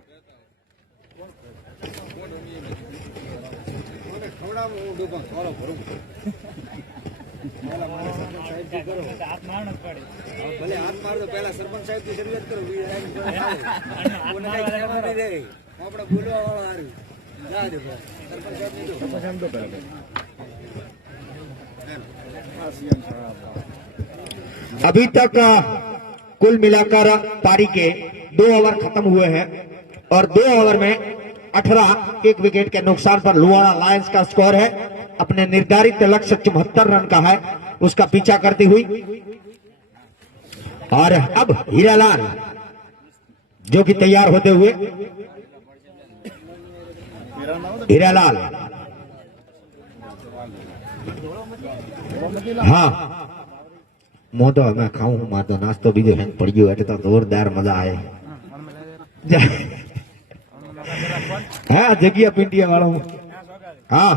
ભલે હાથ માર દો પહેલા સરપંચ સાહેબ થી શરૂઆત કરો આપણે બોલવા વાળો હારું જા દે સરપંચ સાહેબ अभी तक कुल मिलाकर पारी के 2 ओवर खत्म हुए हैं और 2 ओवर में 18 एक विकेट के नुकसान पर लुहारा लायंस का स्कोर है। अपने निर्धारित लक्ष्य 74 रन का है, उसका पीछा करती हुई। और अब हीरालाल जो कि तैयार होते हुए, हीरालाल हाँ मो तो मैं खाऊं मां तो नास्तो बीजो हैंग पड़ गयो એટલે તો જોરદાર મજા આવે હા જગ્યા પિંડિયા વાળો હા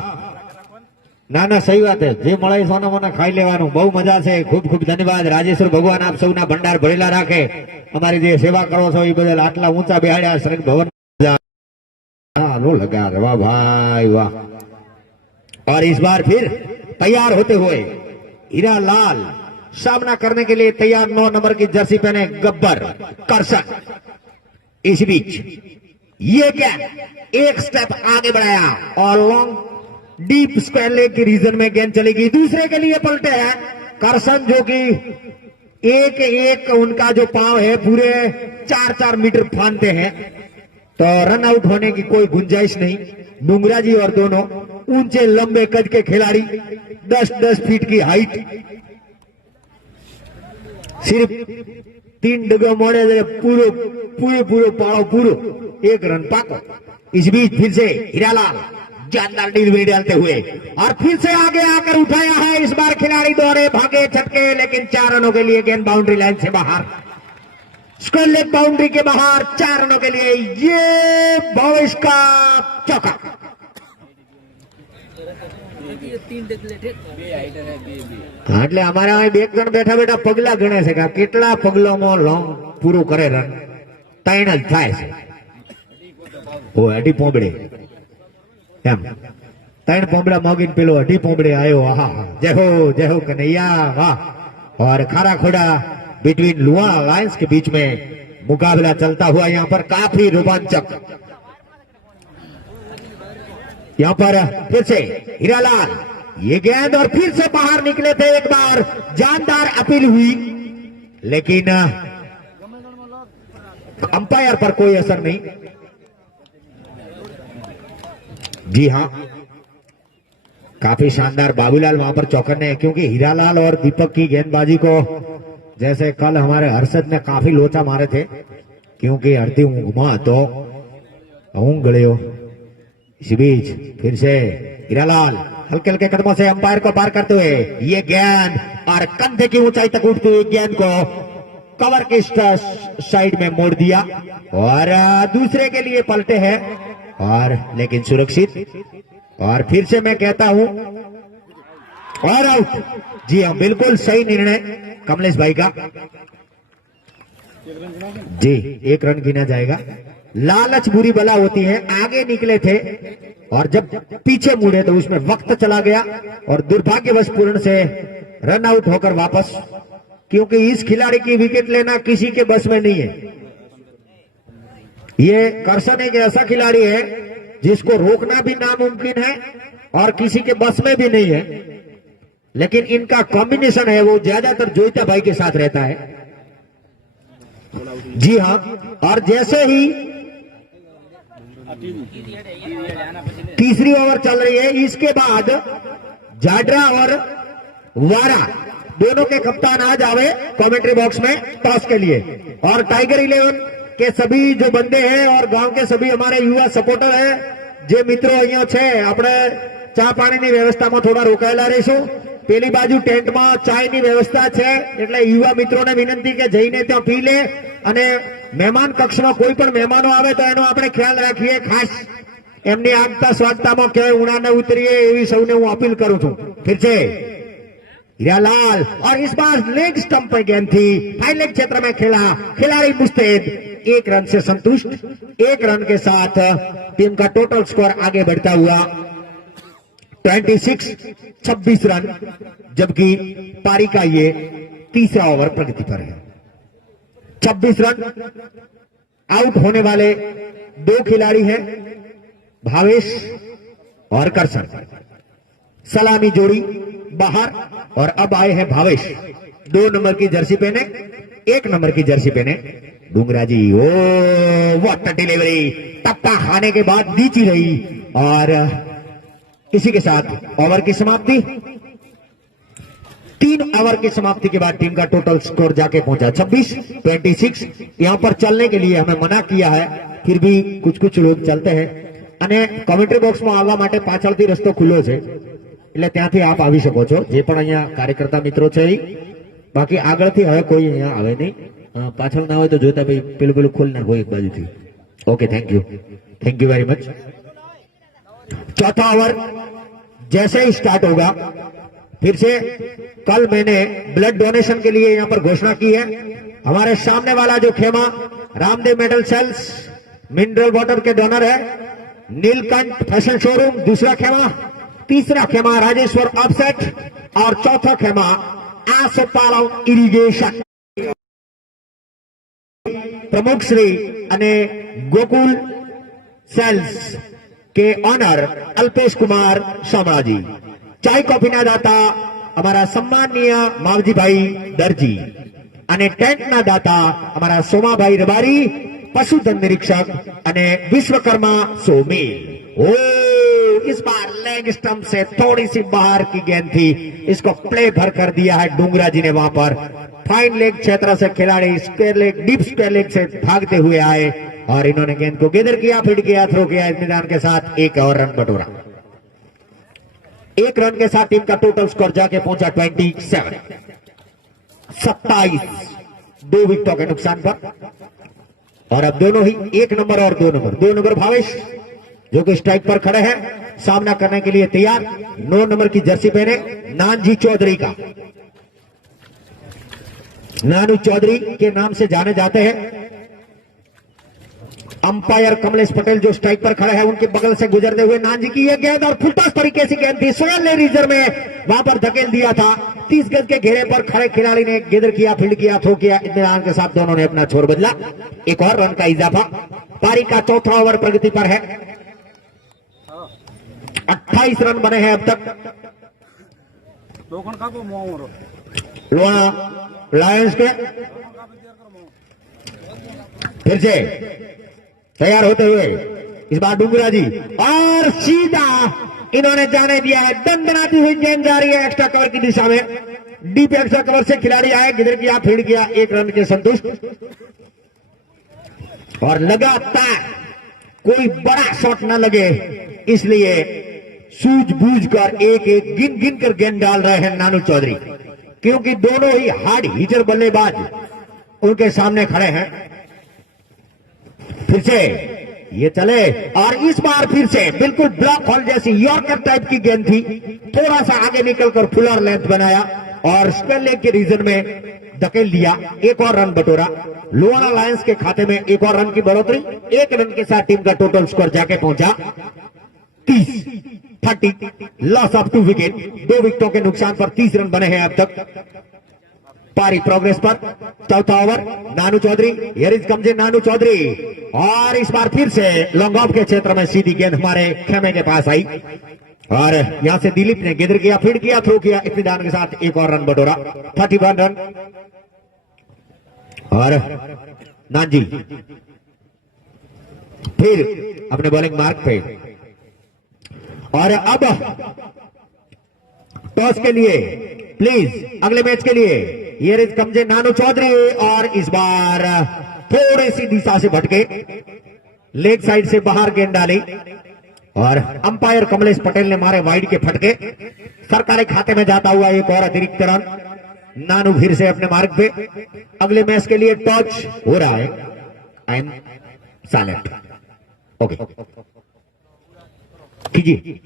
ના ના સહી વાત है જે મળે સોના મોના ખાઈ લેવાનું બહુ મજા છે ખૂબ ખૂબ ધન્યવાદ રાજેશ્વર ભગવાન આપ સૌના ભંડાર ભરેલા રાખે અમારી જે સેવા કરો છો એ બદલ આટલા ઊંચા બેહાડ્યા શ્રી ભવન रो लगा रे वाह भाई वाह। और इस बार फिर तैयार होते हुए हीरालाल सामना करने के लिए तैयार 9 नंबर की जर्सी पहने गब्बर करसन। इस बीच ये क्या एक स्टेप आगे बढ़ाया और लॉन्ग डीप स्क्वायर लेग की रीजन में गेंद चलेगी। दूसरे के लिए पलटे हैं करसन जो कि एक एक उनका जो पांव है पूरे 4-4 मीटर फानते हैं, तो रन आउट होने की कोई गुंजाइश नहीं। डुंगरा जी और दोनों ऊंचे लंबे कद के खिलाड़ी, 10-10 फीट की हाइट, सिर्फ 3 डगो मोड़े पूरे पूरे पूरे पाड़ो पूरो 1 रन पाको। इस बीच फिर से हीरालाल जानदार डिलीवरी डालते हुए और फिर से आगे आकर उठाया है। इस बार खिलाड़ी दौड़े भागे छटके, लेकिन 4 रनों के लिए गेंद बाउंड्री लाइन से बाहर, स्क्वायर लेग बाउंड्री के बाहर 4 रनों के लिए ये भविष्य का चौका। એટલે અમારા બે જણ બેઠા બેઠા પગલા ગણે છે કે કેટલા પગલામાં લોંગ પૂરું કરે રન 3 જ થાય છે। ઓ અઢી પોંબડે એમ 3 પોંબડા મોગીને પેલો અઢી પોંબડે આવ્યો। આહા જય हो कन्हैया वाह। और खारा खोड़ा बिटवीन लुहारा लायंस के बीच में मुकाबला चलता हुआ यहाँ पर काफी रोमांचक। यहाँ पर फिर से हीरालाल ये गेंद और फिर से बाहर निकले थे। एक बार जानदार अपील हुई, लेकिन अंपायर पर कोई असर नहीं। जी हाँ, काफी शानदार बाबूलाल वहां पर चौकन्ने हैं, क्योंकि हीरालाल और दीपक की गेंदबाजी को जैसे कल हमारे हर्षद ने काफी लोचा मारे थे, क्योंकि अर्धी ऊंघमा तो ऊंघ गयो। इस बीच फिर से हीरालाल हल्के हल्के कदमों से अंपायर को पार करते हुए ये गेंद और कंधे की ऊंचाई तक उठती हुई गेंद को कवर के साइड में मोड़ दिया और दूसरे के लिए पलटे हैं, और लेकिन सुरक्षित। और फिर से मैं कहता हूं और आउट। जी हाँ, बिल्कुल सही निर्णय कमलेश भाई का। जी 1 रन गिना जाएगा। लालच बुरी बला होती है। आगे निकले थे और जब पीछे मुड़े तो उसमें वक्त चला गया और दुर्भाग्यवश पूर्ण से रन आउट होकर वापस, क्योंकि इस खिलाड़ी की विकेट लेना किसी के बस में नहीं है। ये करसन एक ऐसा खिलाड़ी है जिसको रोकना भी नामुमकिन है और किसी के बस में भी नहीं है, लेकिन इनका कॉम्बिनेशन है वो ज्यादातर जोईता भाई के साथ रहता है। जी हाँ, और जैसे ही तीसरी ओवर चल रही है, इसके बाद जाडरा और वारा दोनों के कप्तान आ जावे कमेंट्री बॉक्स में टॉस के लिए। और टाइगर 11 के सभी जो बंदे हैं और गांव के सभी हमारे युवा सपोर्टर हैं, जे मित्रों अहिया छे, આપણે ચા પાણીની વ્યવસ્થામાં થોડા રોકાયેલા રહીશું। પેલી બાજુ ટેન્ટમાં ચાયની વ્યવસ્થા છે, એટલે યુવા મિત્રોને વિનંતી કે જઈને ત્યાં પી લે, અને મહેમાન કક્ષમાં કોઈ પણ મહેમાનો આવે તો એનો આપણે ખ્યાલ રાખીએ। ખાસ એમની આગતા સ્વાગતામાં ક્યાંય ઉણા ન ઉતરીએ એવી સૌને હું અપીલ કરું છું। फिर से हीरालाल, और इस बार लेग स्टंप पे गेंद थी, फाइन लेग क्षेत्र में खेला, खिलाड़ी मुस्तैद, 1 रन से संतुष्ट। 1 रन के साथ टीम का टोटल स्कोर आगे बढ़ता हुआ 26 रन, जबकि पारी का ये तीसरा ओवर प्रगति पर है। 26 रन। आउट होने वाले 2 खिलाड़ी हैं, भावेश और करसन। सलामी जोड़ी बाहर, और अब आए हैं भावेश 2 नंबर की जर्सी पहने, 1 नंबर की जर्सी पहने डूंगरा जी। ओ व्हाट डिलीवरी, टप्पा खाने के बाद नीची रही, और इसी के साथ ओवर की समाप्ति। 3 ओवर की समाप्ति के बाद टीम का टोटल स्कोर जाके पहुंचा 26। यहां पर चलने के लिए हमें मना किया है, फिर भी कुछ लोग चलते हैं, અને કોમેન્ટ્રી બોક્સમાં આવવા માટે પાછળથી રસ્તો ખુલ્લો છે, એટલે ત્યાંથી આપ આવી શકો છો, જે પણ અહીંયા કાર્યકર્તા મિત્રો છે ઈ. બાકી આગળથી હવે કોઈ અહીંયા આવે નહીં. પાછળ ના હોય તો જોતા ભાઈ પેલું ખોલ નાખો એક બાજુથી. Okay, thank you very much. चौथा ओवर जैसे ही स्टार्ट होगा, फिर से कल मैंने ब्लड डोनेशन के लिए यहां पर घोषणा की है। हमारे सामने वाला जो खेमा Ramdev medal sales mineral water के डोनर है, नीलकंठ फैशन शोरूम दूसरा खेमा, तीसरा खेमा राजेश्वर ऑफसेट, और चौथा खेमा आसोपालव इरिगेशन। प्रमुख श्री અને गोकुल सेल्स के ऑनर अल्पेश कुमार शामળાજી, चाय कॉफी ना दाता हमारा सम्मानीय मावजीभाई दर्जी, અને ટેન્ટ ना दाता हमारा सोमाभाई रबारी, पशुधन निरीक्षक અને विश्वकर्मा सोमेल। ओ इस बार लेग स्टंप से थोड़ी सी बाहर की गेंद थी, इसको प्ले भर कर दिया है डूंगरा जी ने। वहां पर फाइन लेग क्षेत्र से खिलाड़ी square leg, deep square leg से भागते हुए आए, और इन्होंने गेंद को गेदर किया, फील्ड किया, थ्रो किया। इत्मीनान के साथ 1 और रन बटोरा। 1 रन के साथ टीम का टोटल स्कोर जाके पहुंचा 27। 2 विकेटों के नुकसान पर, और अब दोनों ही 1 नंबर और 2 नंबर। 2 नंबर भावेश जो कि स्ट्राइक पर खड़े हैं, सामना करने के लिए तैयार। 9 नंबर की जर्सी पहने नानजी चौधरी का, नानू चौधरी के नाम से जाने जाते हैं। अंपायर कमलेश पटेल जो स्ट्राइक पर खड़े हैं, उनके बगल से गुजरते हुए नानजी की यह गेंद, और फुलटॉस तरीके से गेंद थी, स्वयं ने रीजर में वहां पर धकेल दिया था। 30 गज के घेरे पर खड़े खिलाड़ी ने गेदर किया, फील्ड किया, थ्रो किया। इत्मीनान के साथ दोनों ने अपना छोर बदला। 1 और रन का इजाफा। पारी का चौथा ओवर प्रगति पर है। 28 रन बने हैं अब तक। लोहाना लायंस के फिर से तैयार होते हुए इस बार डूंगरा जी, और सीधा इन्होंने जाने दिया है। दंदनाती हुई गेंद जा रही है एक्स्ट्रा कवर की दिशा में। डीप एक्स्ट्रा कवर से खिलाड़ी आए, गिर किया, फील्ड किया, 1 रन के संतुष्ट। और लगातार कोई बड़ा शॉट न लगे, इसलिए सूझबूझ कर एक गिन गिन कर गेंद डाल रहे हैं नानू चौधरी, क्योंकि दोनों ही हार्ड हिटर बल्लेबाज उनके सामने खड़े हैं। फिर से ये चले, और इस बार फिर से बिल्कुल ब्लॉक होल जैसी यॉर्कर टाइप की गेंद थी, थोड़ा सा आगे निकलकर फुलर लेंथ बनाया, और स्पेल लेग के रीजन में धकेल दिया। 1 और रन बटोरा। लोहाना लायंस के खाते में 1 और रन की बढ़ोतरी। 1 रन के साथ टीम का टोटल स्कोर जाके पहुंचा 30। Loss of 2 wicket. 2 विकेटों के नुकसान पर 30 रन बने हैं अब तक। पारी प्रोग्रेस पर। चौथा over Nanu Chaudhary, here is comes in Nanu Chaudhary, और इस बार फिर से लॉन्ग ऑफ के क्षेत्र में सीधी गेंद हमारे खेमे के पास आई, और यहां से दिलीप ने गेदर किया, फील्ड किया, थ्रो किया। इत्मीनान के साथ 1 और रन बटोरा। 31 रन। और नानजी फिर अपने बॉलिंग मार्क पे, और अब टॉस के लिए प्लीज अगले मैच के लिए here is comes in Nanu Chaudhary, और इस बार थोड़ी सी दिशा से भटके, लेग साइड से बाहर गेंद डाली, और अंपायर कमलेश पटेल ने मारे वाइड के फटके। सरकारी खाते में जाता हुआ 1 और अतिरिक्त रन। नानू फिर से अपने मार्ग पे। अगले मैच के लिए टॉच हो रहा है। I am silent. ओके कीजिए।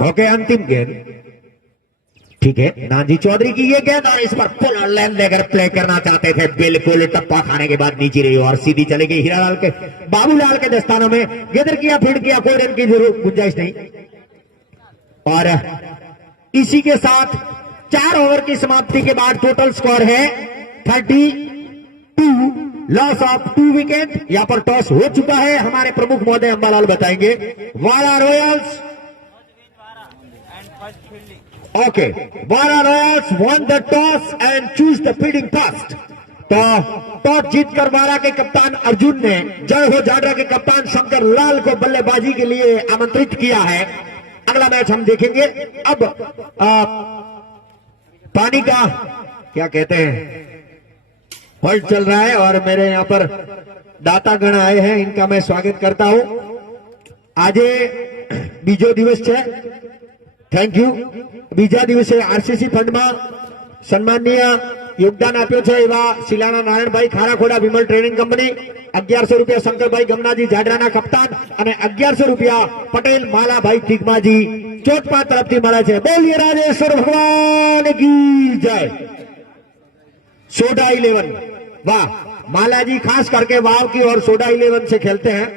ओके, अंतिम गेंद ठीक है, नानजी चौधरी की ये गेंद और इस पर पुनः लेन देकर प्ले करना चाहते थे, बिल्कुल टप्पा खाने के बाद नीचे रही और सीधी चले गई हीरालाल के बाबूलाल के दस्तानों में। गेंदर किया, फील्ड किया, कोई रन की जरूर गुंजाइश नहीं। और इसी के साथ 4 ओवर की समाप्ति के बाद टोटल स्कोर है 32, लॉस ऑफ 2 विकेट। यहां पर टॉस हो चुका है, हमारे प्रमुख महोदय अंबालाल बताएंगे। Wada royals, okay, Wada royals won the toss and choose the fielding first। तो टॉस जीतकर वाड़ा के कप्तान अर्जुन ने जय हो जाडरा के कप्तान शंकर लाल को बल्लेबाजी के लिए आमंत्रित किया है। अगला मैच हम देखेंगे। अब पानी का क्या कहते हैं हॉल्ट चल रहा है और मेरे यहाँ पर दातागण आए हैं, इनका मैं स्वागत करता हूं। आज बीजो दिवस है, थैंक यू। बीजा दिवसे आरसीसी फंड में सन्माननीय योगदान આપ્યું છે એવા શિલાના નારાયણભાઈ ખારાખોડા વિમલ ટ્રેનિંગ કંપની 1100 રૂપિયા શંકરભાઈ ગમનાજી જાડરાના કપ્તાન અને 1100 રૂપિયા પટેલ માલાભાઈ ટીકમાજી ચોટપા તરફથી મળે છે। બોલીએ રાજેશ્વર ભગવાન की जय। सोडा 11, वाह, मालाजी खास करके वाव की और सोडा 11 से खेलते हैं,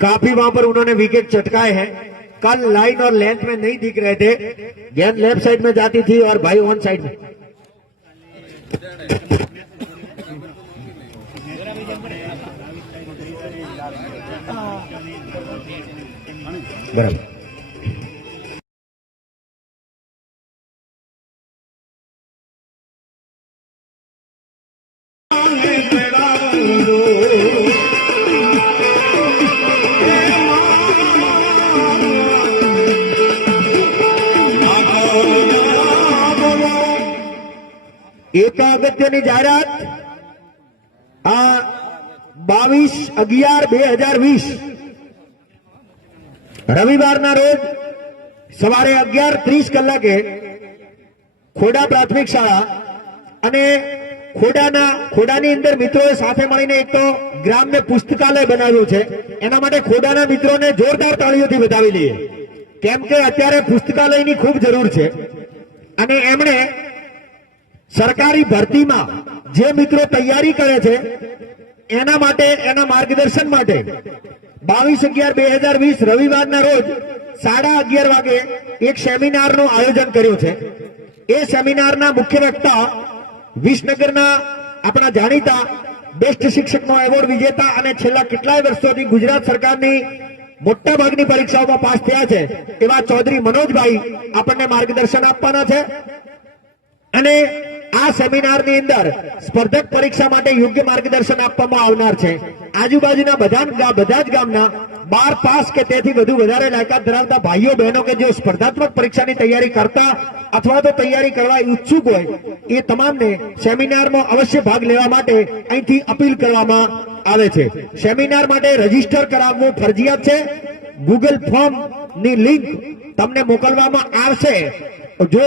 काफी वहां पर उन्होंने विकेट चटकाए हैं। कल लाइन और लेंथ में नहीं दिख रहे थे, गेंद लेफ्ट साइड में जाती थी और भाई ऑन साइड में। बराबर, एक अगत्यनी जाहिरात, 22/11/2020 રવિવારના રોજ સવારે 11:30 કલાકે ખોડા પ્રાથમિક શાળા અને ખોડાની અંદર મિત્રોએ સાથે મળીને એક તો ગ્રામ્ય પુસ્તકાલય બનાવ્યું છે। એના માટે ખોડાના મિત્રોને જોરદાર તાળીઓથી વધાવી લઈએ, કેમ કે અત્યારે પુસ્તકાલયની ખૂબ જરૂર છે। અને એમણે સરકારી ભરતીમાં જે મિત્રો તૈયારી કરે છે એના માટે, એના માર્ગદર્શન માટે 22/11/2020 રવિવારના રોજ 11:30 વાગે એક સેમિનારનું આયોજન કર્યું છે। એ સેમિનારના મુખ્ય વક્તા વિસનગરના આપણા જાણીતા બેસ્ટ શિક્ષકનો એવોર્ડ વિજેતા અને છેલ્લા કેટલાય વર્ષોથી ગુજરાત સરકારની મોટા ભાગની પરીક્ષાઓમાં પાસ થયા છે એવા ચૌધરી મનોજભાઈ આપણને માર્ગદર્શન આપવાના છે। અને આ સેમિનારની અંદર સ્પર્ધક પરીક્ષા માટે યોગ્ય માર્ગદર્શન આપવામાં આવનાર છે। આજુબાજુના બધા જ ગામના 12 પાસ કે તેથી વધુ વધારે લાયકાત ધરાવતા ભાઈઓ બહેનો કે જેઓ સ્પર્ધાત્મક પરીક્ષાની તૈયારી કરતા અથવા તો તૈયારી કરવા ઈચ્છુક હોય એ તમામને સેમિનારમાં અવશ્ય ભાગ લેવા માટે અહીંથી અપીલ કરવામાં આવે છે। સેમિનાર માટે રજીસ્ટર કરાવવું ફરજિયાત છે। ગૂગલ ફોર્મની લિંક તમને મોકલવામાં આવશે। જો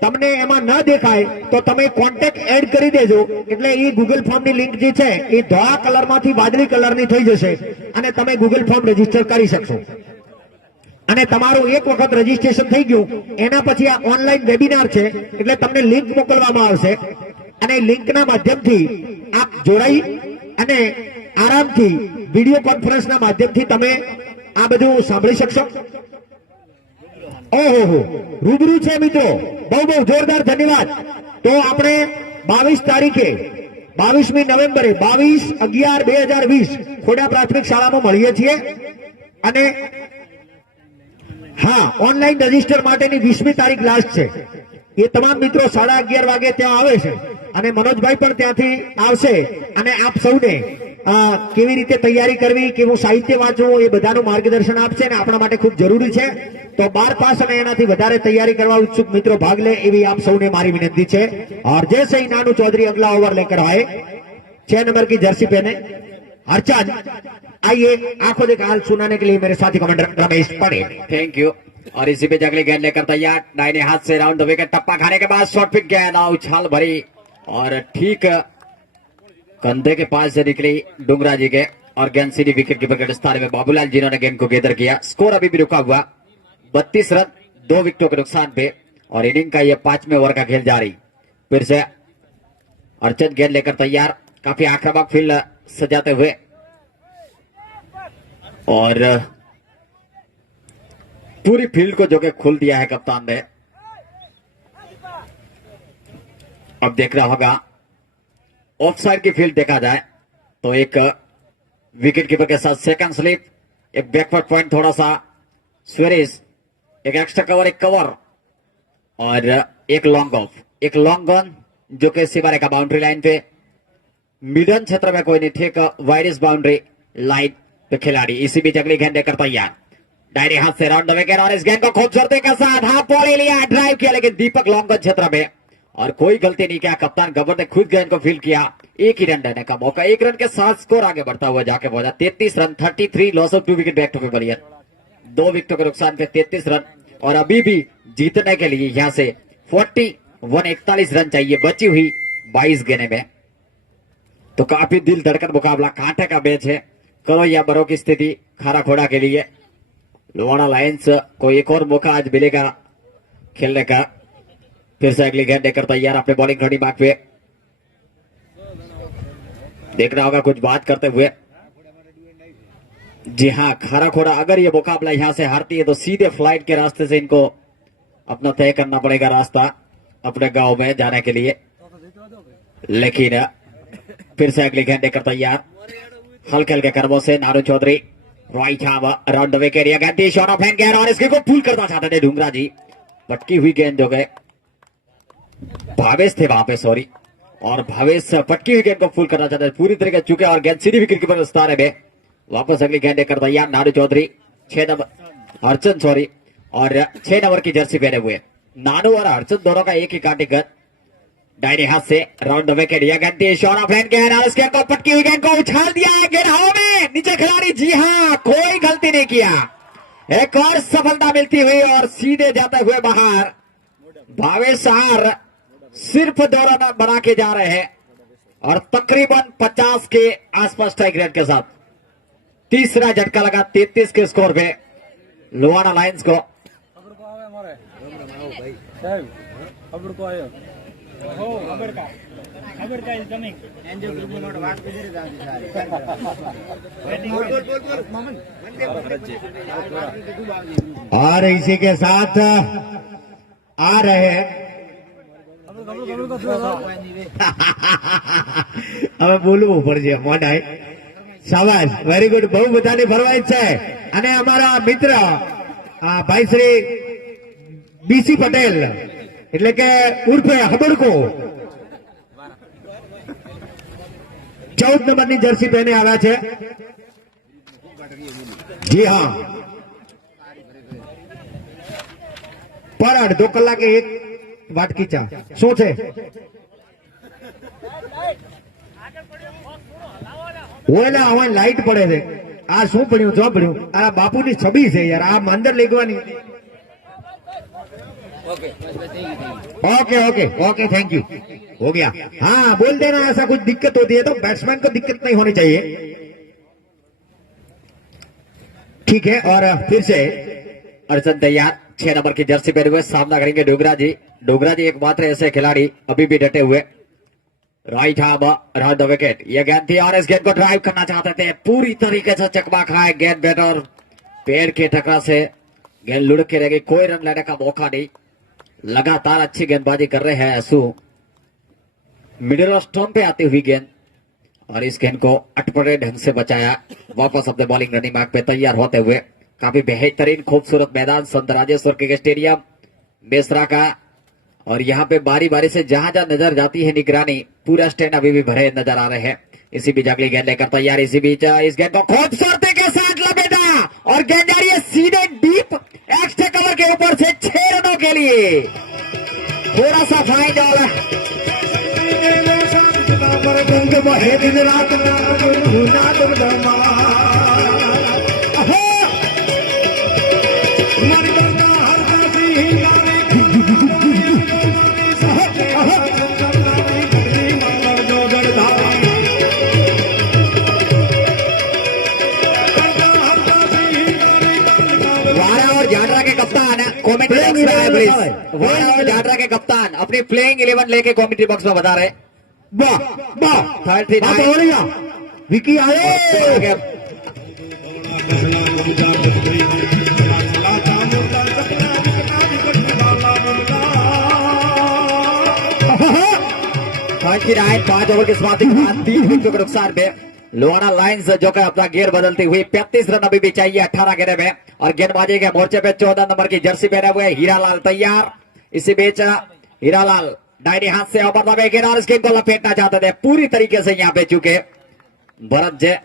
તમને એમાં ન દેખાય તો તમે કોન્ટેક્ટ એડ કરી દેજો, એટલે એ ગૂગલ ફોર્મની લિંક જે છે એ ધોળા કલરમાંથી વાદળી કલરની થઈ જશે અને તમે ગૂગલ ફોર્મ રજીસ્ટર કરી શકશો। અને તમારું એક વખત રજીસ્ટ્રેશન થઈ ગયું એના પછી આ ઓનલાઈન વેબિનાર છે, એટલે તમને લિંક મોકલવામાં આવશે અને લિંકના માધ્યમથી આપ જોડાઈ અને આરામથી વિડીયો કોન્ફરન્સના માધ્યમથી તમે આ બધું સાંભળી શકશો। ઓહો, રૂબરૂ છે મિત્રો, બહુ બહુ જોરદાર ધન્યવાદ। તો આપણે 22 તારીખે 22મી નવેમ્બરે 22/11/2020 ખોડા પ્રાથમિક શાળામાં મળીએ છીએ। અને હા, ઓનલાઈન રજીસ્ટર માટેની 20મી તારીખ લાસ્ટ છે। એ તમામ મિત્રો 11:30 વાગે ત્યાં આવે છે અને મનોજભાઈ પણ ત્યાંથી આવશે અને આપ સૌને કેવી રીતે તૈયારી કરવી, કેવું સાહિત્ય વાંચવું એ બધાનું માર્ગદર્શન આપશે અને આપણા માટે ખૂબ જરૂરી છે। तो 12 पास અને એનાથી વધારે તૈયારી કરવા उत्सुक मित्रों भाग ले એવી આપ સૌને મારી વિનંતી છે। और जैसे ही नानू चौधरी अगला ओवर लेकर आए 6 नंबर की जर्सी पहने हरचंद, आइए आंखों देखा हाल सुनाने के लिए मेरे साथी commander Ramesh Patel. Thank you. और इसी पे जगली गेंद लेकर तैयार, दाहिने हाथ से राउंड द विकेट, टप्पा खाने के बाद शॉर्ट पिक गेंद उछाल भरी और ठीक कंधे के पास से निकली डुंगरा जी के और गेंद सीधी विकेट कीपर के स्थान में बाबूलाल जिन्होंने गेंद को गेंदर किया। स्कोर अभी भी रुका हुआ 32 रन 2 विकेटों के नुकसान पे। और इनिंग का ये 5वें ओवर का खेल जारी। फिर से अर्चन गेंद लेकर तैयार, काफी आक्रामक फील्ड सजाते हुए, और पूरी फील्ड को जो कि खोल दिया है कप्तान ने। अब देखना होगा ऑफ साइड की फील्ड देखा जाए तो एक विकेट कीपर के साथ सेकंड स्लिप, एक बैकवर्ड पॉइंट, थोड़ा सा स्वेरिज, एक एक्स्ट्रा कवर, एक कवर और एक लॉन्ग ऑफ, एक लॉन्ग गन जो कि सीमा का बाउंड्री लाइन पे, मिडन क्षेत्र में कोई नहीं, ठीक वाइडिस बाउंड्री लाइन पे खिलाड़ी। इसी बीच अगली गेंद लेकर तैयार, डायरी हाथ से राउंड द विकेट और इस गेंद को खूबसूरती के साथ हाफ बॉल लिया, ड्राइव किया, लेकिन दीपक लॉन्ग गन क्षेत्र में और कोई गलती नहीं किया। कप्तान गब्बर ने खुद गेंद को फील्ड किया, एक ही रन लेने का मौका, 1 रन के साथ स्कोर आगे बढ़ता हुआ जाके पहुंचा 33 run, 33 loss of 2 wicket back to pavilion, 2 विकेटों के नुकसान पे 33 रन। और अभी भी जीतने के लिए यहां से 41 रन चाहिए बची हुई 22 गेंदों में। तो काफी दिल धड़कन मुकाबला, कांटे का मैच है, करो या बरो की स्थिति खारा खोड़ा के लिए। लोहाड़ा लायंस को एक और मौका आज मिलेगा खेलने का। फिर से अगली गेंद लेकर तैयार अपने बॉलिंग खड़ी बाग पे, देखना होगा कुछ बात करते हुए। जी हाँ, खारा खोड़ा अगर ये मुकाबला यहां से हारती है तो सीधे फ्लाइट के रास्ते से इनको अपना तय करना पड़ेगा रास्ता अपने गांव में जाने के लिए। लेकिन फिर से अगली गेंद लेकर तैयार, हल्के हल्के कर्मों से Naru Chaudhary, right around the wicket, ये गेंद शॉट ऑफ हैंड गेंद और इसके को पुल करना चाहते थे ढूंगरा जी, पटकी हुई गेंद जो गए, भावेश थे वहां पे, सॉरी, और भावेश पटकी हुई गेंद को फुल करना चाहते थे, पूरी तरीके चुके और गेंद सीधी विकेट कीपर विस्तार में। वापस अगली गेंद लेकर तैयार नारू चौधरी, 6 नंबर अर्चन, सॉरी, और 6 नंबर की जर्सी पहने हुए नानू और अर्चन दोनों का एक ही कांटे गेंद, दाहिने हाथ से राउंड द विकेट, यह गेंद शॉट ऑफ हैंड गेंद और इस गेंद को पटकी हुई गेंद को उछाल दिया है, गेंद हवा में, नीचे खिलाड़ी, जी हाँ, कोई गलती नहीं किया, एक और सफलता मिलती हुई और सीधे जाते हुए बाहर। भावेश सहार सिर्फ 2 रन बना के जा रहे हैं और तकरीबन 50 के आसपास स्ट्राइक रेट के साथ तीसरा झटका लगा 33 के स्कोर पे लोहाड़ा लायंस को। एनजीओ ग्रुप में नोट बात किधर जाती सारी और इसी के साथ आ रहे हैं હવે બોલવું પડશે મોઢાએ, શાબાશ, વેરી ગુડ, બહુ બધાની ફરમાઈશ છે। અને અમારા મિત્ર ભાઈ શ્રી બીસી પટેલ એટલે કે ઉર્ફે હબડકો 14 નંબરની જર્સી પહેને આવ્યા છે। જી હા, પર અડધો કલાકે 1 વાટકી ચા શું છે? ઓલા હવે લાઈટ પડે છે, આ શું પડ્યું, જો પડ્યું, આ બાપુની છબી છે યાર, આ મંદર લેગવાની। Okay okay okay, thank you, हो गया। हाँ, बोल देना ऐसा कुछ दिक्कत होती है तो बैट्समैन को दिक्कत नहीं होनी चाहिए, ठीक है। और फिर से अर्चन तैयार, 6 नंबर की जर्सी पहने हुए, सामना करेंगे डोगरा जी। डोगरा जी एकमात्र ऐसे खिलाड़ी अभी भी डटे हुए, right arm around the wicket, यह गेंद थी और इस गेंद को ड्राइव करना चाहते थे, पूरी तरीके से चकमा खाए गेंद, बैट और पैर के टकरा से गेंद लुढ़क के रह गई, कोई रन लेने का मौका नहीं। लगातार अच्छी गेंदबाजी कर रहे हैं असू, मिडिल ऑफ स्टंप पे आती हुई गेंद और इस गेंद को अटपटे ढंग से बचाया। वापस अपने बॉलिंग रनिंग मार्ग पे तैयार होते हुए, काफी बेहतरीन खूबसूरत मैदान संत राजेश्वर क्रिकेट स्टेडियम बेसरा का, और यहाँ पे बारी बारी से जहां जहां नजर जाती है निगरानी, पूरा स्टैंड अभी भी भरे नजर आ रहे हैं। इसी बीच अगली गेंद लेकर तैयार, इसी बीच इस गेंद को खूबसूरती के साथ लपेटा और गेंद जा रही है सीधे डीप एक्स्ट्रा कवर के ऊपर से 6 रनों के लिए, थोड़ा सा फाइन और कप्तान कमेंट्री बॉक्स में आए प्लीज। वाड़ा झाडरा के कप्तान अपनी प्लेइंग 11 लेके कमेंट्री बॉक्स में बता रहे। वाह वाह 39 विकी आए राय 5 ओवर की समाप्ति के बाद 3 विकेटों के नुकसान पे लोहारा लायंस जो कि अपना गियर बदलती हुई 35 रन अभी भी चाहिए 18 गेंदे में। और गेंदबाजी के मोर्चे पे 14 नंबर की जर्सी पहने हुए हीरालाल तैयार। इसी बीच हीरालाल दाहिने हाथ से ओवर द विकेट इस गेंद को लपेटना चाहते थे, पूरी तरीके से यहाँ पे चुके भरत जय।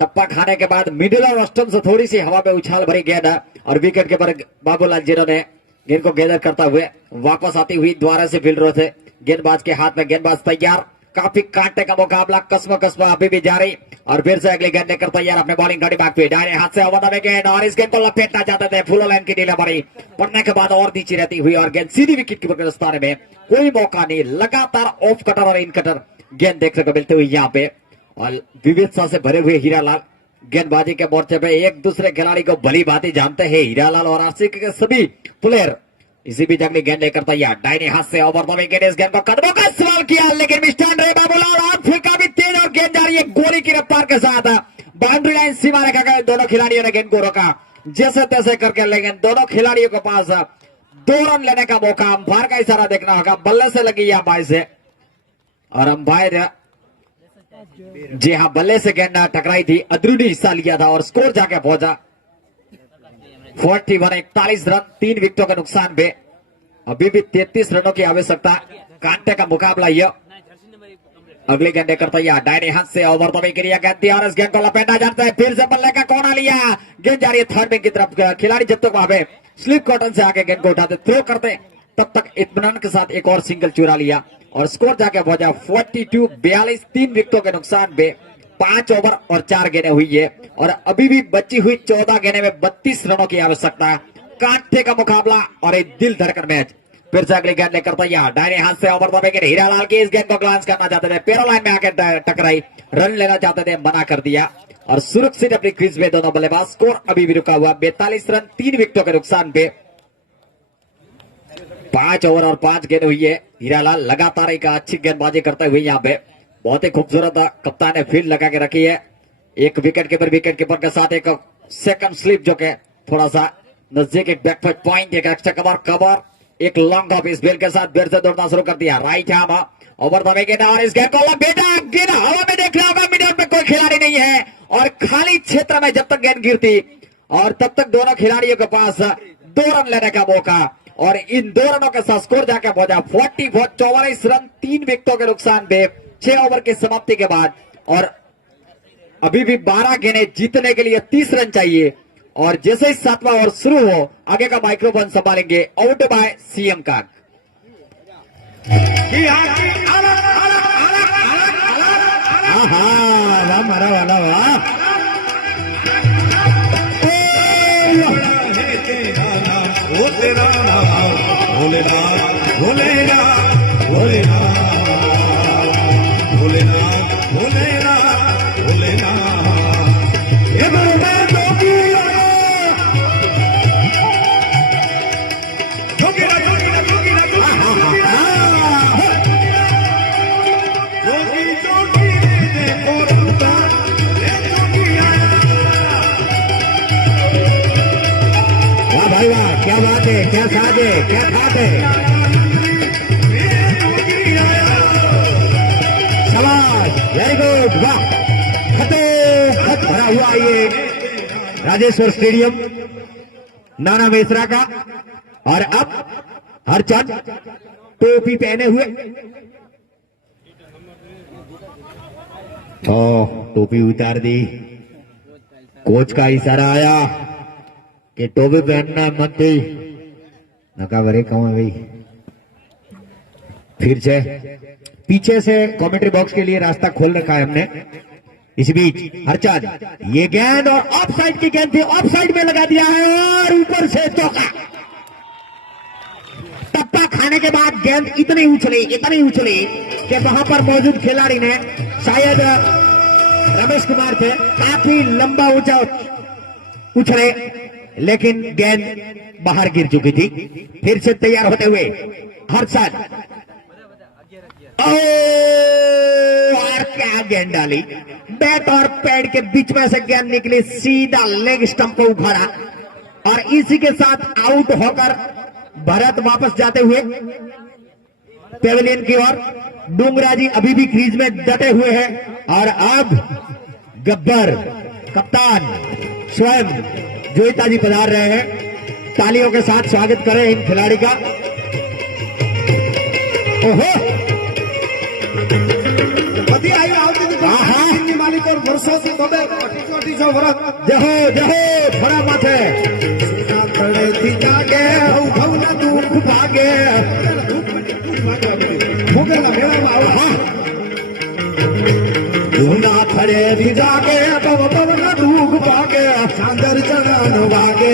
टप्पा खाने के बाद मिडिल और स्टंप से थोड़ी सी हवा में उछाल भरी गेंद और विकेट के पर बाबूलाल जिन्होंने गेंद को गैदर करता हुए वापस आती हुई द्वारा से फील्डरों से गेंदबाज के हाथ में गेंदबाज तैयार। काफी कांटे का मुकाबला कसम अभी भी जारी और फिर से अगली गेंद लेकर तैयार अपने बॉलिंग घड़ी बैक पे दाहिने हाथ से ओवर द गेंद और इस गेंद को लपेटना चाहते थे। फुल लाइन की ढीला पड़ी पड़ने के बाद और नीचे रहती हुई और गेंद सीधी विकेट कीपर के रास्ते में कोई मौका नहीं। लगातार ऑफ कटर और इन कटर गेंद देखने को मिलते हुए यहाँ पे और विविधता से भरे हुए हीरालाल गेंदबाजी के मोर्चे पे एक दूसरे खिलाड़ी को भली भांति जानते हैं हीरालाल और आरसीबी के सभी प्लेयर। इसी बीच अगली गेंद लेकर तैयार दाहिने हाथ से ओवर द विकेट इस गेंद को कदमों का सवाल किया लेकिन मिस्टर रे बाबूलाल और फेंका भी तेज और गेंद जा रही है गोली की रफ्तार के साथ बाउंड्री लाइन सीमा रेखा का। दोनों खिलाड़ियों ने गेंद को रोका जैसे तैसे करके, लेकिन दोनों खिलाड़ियों के पास 2 रन लेने का मौका। अंपायर का इशारा देखना होगा, बल्ले से लगी यह बाई से और अंपायर जी हाँ बल्ले से गेंद टकराई थी, अद्रुडी हिस्सा लिया था और स्कोर जाके पहुंचा 41 रन 3 विकेटों के नुकसान पे। अभी भी 33 रनों की आवश्यकता, कांटे का मुकाबला यह। अगली गेंद लेकर तैयार दाहिने हाथ से ओवर द विकेट गेंद दिया और इस गेंद को लपेटा जाता है। फिर से बल्ले का कोना लिया, गेंद जा रही है थर्ड विकेट की तरफ। खिलाड़ी जब तक वहां पे स्लिप कॉटन से आके गेंद को उठाते थ्रो करते तब तक इत्मीनान के साथ एक और सिंगल चुरा लिया और स्कोर जाके पहुंचा 42 3 विकेटों के नुकसान पे। 5 ओवर और 4 गेंदें हुई है और अभी भी बची हुई 14 गेंदें में 32 रनों की आवश्यकता। कांटे का मुकाबला और एक दिल धड़कन मैच। फिर से अगली गेंद लेकर तैयार दाहिने हाथ से ओवर द विकेट हीरालाल की इस गेंद को ग्लांस करना चाहते थे, पैरों लाइन में आकर टकराई, रन लेना चाहते थे, मना कर दिया और सुरक्षित अपनी क्रीज में दोनों बल्लेबाज। स्कोर अभी भी रुका हुआ 42 रन 3 विकेटों के नुकसान पे। 5 ओवर और 5 गेंद हुई है। हीरालाल लगातार एक अच्छी गेंदबाजी करते हुए यहाँ पे बहुत ही खूबसूरत कप्तान ने फील्ड लगा के रखी है। एक विकेट कीपर के साथ एक सेकंड स्लिप जो के थोड़ा सा नजदीक, एक बैकफुट पॉइंट, एक एक्स्ट्रा कवर, एक लॉन्ग ऑफ इस बेल के साथ फिर से दौड़ना शुरू कर दिया। Right arm over the wicket और इस गेंद को बेटा गेंद हवा में देखना होगा, मिडल में कोई खिलाड़ी नहीं है और खाली क्षेत्र में जब तक गेंद गिरती और तब तक दोनों खिलाड़ियों के पास 2 रन लेने का मौका और इन 2 रनों के साथ स्कोर जाकर पहुंचा 44 रन 3 विकेटों के नुकसान पे 6 ओवर की समाप्ति के बाद। और अभी भी 12 गेंदें जीतने के लिए 30 रन चाहिए और जैसे ही 7वां ओवर शुरू हो आगे का माइक्रोफोन संभालेंगे आउट बाय सीएम का। मारा वाला वाह भाई वाह, क्या बात है, क्या साथ है, क्या ठाट है। शाबाश, वेरी गुड, वाह। खत भरा हुआ ये राजेश्वर स्टेडियम नाना मिश्रा का। और अब हरचंद टोपी पहने हुए, टोपी उतार दी, कोच का इशारा आया कि टोपी पहनना मत थी, नका करे कौन भाई। फिर से पीछे से कमेंट्री बॉक्स के लिए रास्ता खोल रखा है हमने। इस बीच हरचंद ये गेंद और ऑफ साइड की गेंद थी, ऑफ साइड में लगा दिया है और ऊपर से चौका। टप्पा खाने के बाद गेंद इतनी उछली कि वहां पर मौजूद खिलाड़ी ने, शायद रमेश कुमार थे, काफी लंबा ऊंचा उछले लेकिन गेंद बाहर गिर चुकी थी। फिर से तैयार होते हुए हर्षद, और क्या गेंद डाली, बैट और पैड के बीच में से गेंद निकली, सीधा लेग स्टंप को उखाड़ा और इसी के साथ आउट होकर भरत वापस जाते हुए पेविलियन की ओर। डूंगरा जी अभी भी क्रीज में डटे हुए हैं और अब गब्बर कप्तान स्वयं जोईता जी पधार रहे हैं। तालियों के साथ स्वागत करें इन खिलाड़ी का। ओहो, मालिक और वर्षों से जहो जहो फड़ा माथे जागे दुख भागे जूना खड़े भी जागे पवन दुख भागे सांदर चरण वागे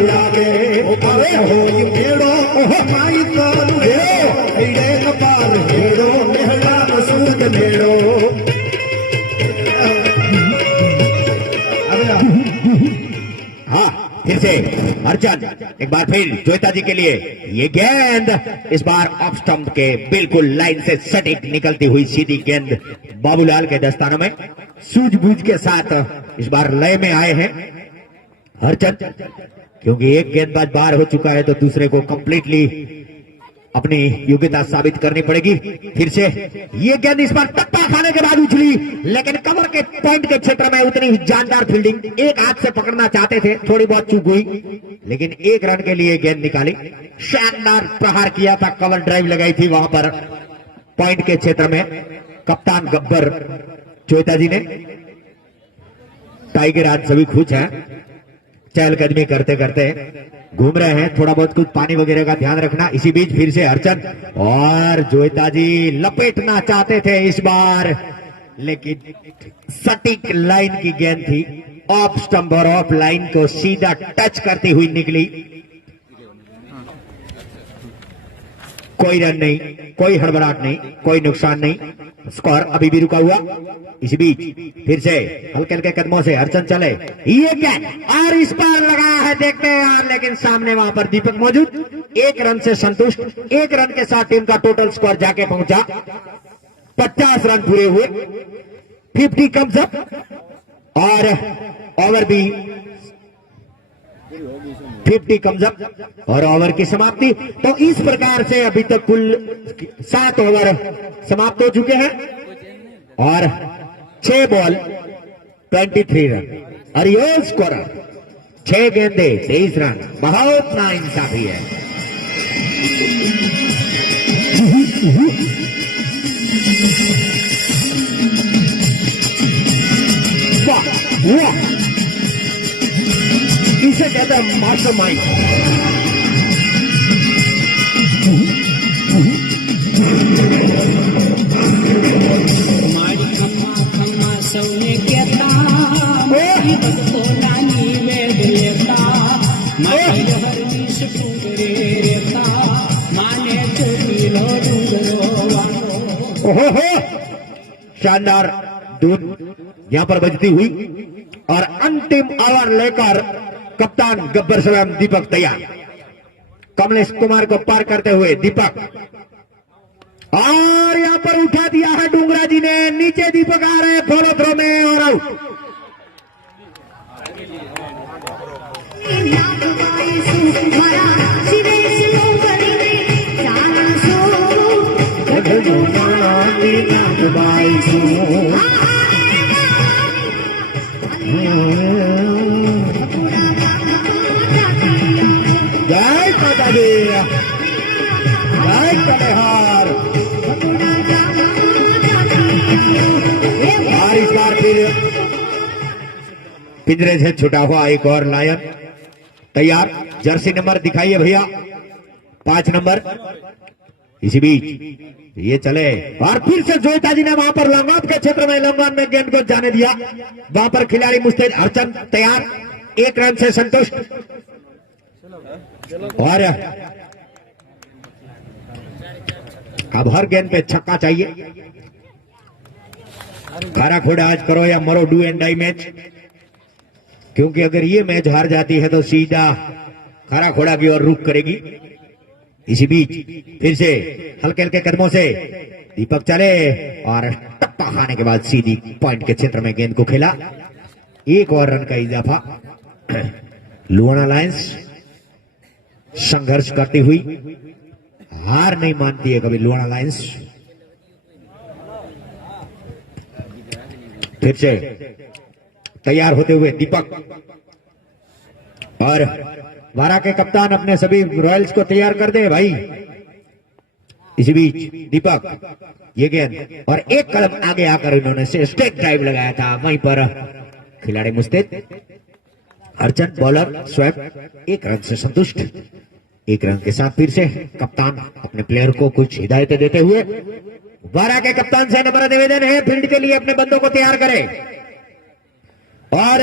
लागे हो मेड़ो माई तो पार मेड़ो मेहला सूद मेड़ो। हाँ, फिर से अर्चन, एक बार फिर जोईता जी के लिए ये गेंद इस बार ऑफ स्टंप के बिल्कुल लाइन से सटीक निकलती हुई सीधी गेंद बाबूलाल के दस्तानों में सूझबूझ के साथ इस बार लय में आए हैं अर्चन, क्योंकि एक गेंदबाज बाहर हो चुका है तो दूसरे को कंप्लीटली अपनी योग्यता साबित करनी पड़ेगी। फिर से ये गेंद इस बार टप्पा खाने के बाद उछली, लेकिन कवर के पॉइंट के क्षेत्र में उतनी जानदार फील्डिंग, एक हाथ से पकड़ना चाहते थे, थोड़ी बहुत चूक हुई, लेकिन एक रन के लिए गेंद निकाली। शानदार प्रहार किया था, कवर ड्राइव लगाई थी वहां पर पॉइंट के क्षेत्र में कप्तान गब्बर जोईता जी ने। टाइगर आज सभी खुश हैं, चहलकदमी करते करते घूम रहे हैं, थोड़ा बहुत कुछ पानी वगैरह का ध्यान रखना। इसी बीच फिर से अर्चन, और जोईता जी लपेटना चाहते थे इस बार, लेकिन सटीक लाइन की गेंद थी, ऑफ स्टंप और ऑफ लाइन को सीधा टच करती हुई निकली। कोई रन नहीं, कोई हड़बड़ाहट नहीं, कोई नुकसान नहीं, स्कोर अभी भी रुका हुआ। इसी बीच फिर से हल्के हल्के कदमों से अर्चन चले, ये क्या और इस पर लगाया है, देखते हैं यार, लेकिन सामने वहां पर दीपक मौजूद, एक रन से संतुष्ट, एक रन के साथ टीम का टोटल स्कोर जाके पहुंचा 50 रन पूरे हुए, 50 कम्स अप और ओवर भी 50 कम्स अप और ओवर की समाप्ति। तो इस प्रकार से अभी तक कुल 7 ओवर समाप्त हो चुके हैं और 6 बॉल 23 रन और ये स्कोर 6 गेंदे 23 रन, बहुत नाइंसाफी है। वाह वाह, इसे कहते हैं मास्टरमाइंड। मारी खम्मा खम्मा सौने केता मारी भक्तो रानी वेद लेता मारी हरनी सुपुरे रेता माने चोटीलो डूंगरो वालो। ओहो, शानदार धुन यहां पर बजती हुई और अंतिम ओवर लेकर कप्तान गब्बर स्वयं दीपक तैयार, कमलेश कुमार को पार करते हुए दीपक, और यहां पर उठा दिया है डूंगरा जी ने, नीचे दीपक आ रहे हैं फॉलो थ्रो में और आउट। जय माता दी, जय कलेहार। और इस बार फिर पिंजरे से छुटा हुआ एक और लायन तैयार, जर्सी नंबर दिखाइए भैया, 5 नंबर। इसी बीच ये चले और फिर से जोईता जी ने वहां पर लॉन्ग ऑफ के क्षेत्र में लॉन्ग में गेंद को जाने दिया, वहां पर खिलाड़ी मुस्तैद, अर्चन तैयार, 1 रन से संतुष्ट और अब हर गेंद पे छक्का चाहिए। खारा खोड़ा आज करो या मरो, डू एंड डाई मैच। क्योंकि अगर ये मैच हार जाती है तो सीधा खारा खोड़ा की ओर रुख करेगी। इसी बीच फिर से हल्के हल्के कदमों से दीपक चले और टप्पा खाने के बाद सीधी पॉइंट के क्षेत्र में गेंद को खेला। एक और रन का इजाफा। लुआना लायंस संघर्ष करती हुई, हार नहीं मानती है कभी लुआना लायंस। फिर से तैयार होते हुए दीपक और वारा के कप्तान अपने सभी रॉयल्स को तैयार कर दे भाई। इसी बीच दीपक ये गेंद और एक कदम आगे आकर इन्होंने से स्टेट ड्राइव लगाया था, वहीं पर खिलाड़ी मुस्तैद। अर्चन बॉलर स्वयं एक रन से संतुष्ट। एक रन के साथ फिर से कप्तान अपने प्लेयर को कुछ हिदायतें देते हुए वारा के कप्तान से नम्र निवेदन है फील्ड के लिए अपने बंदों को तैयार करें। और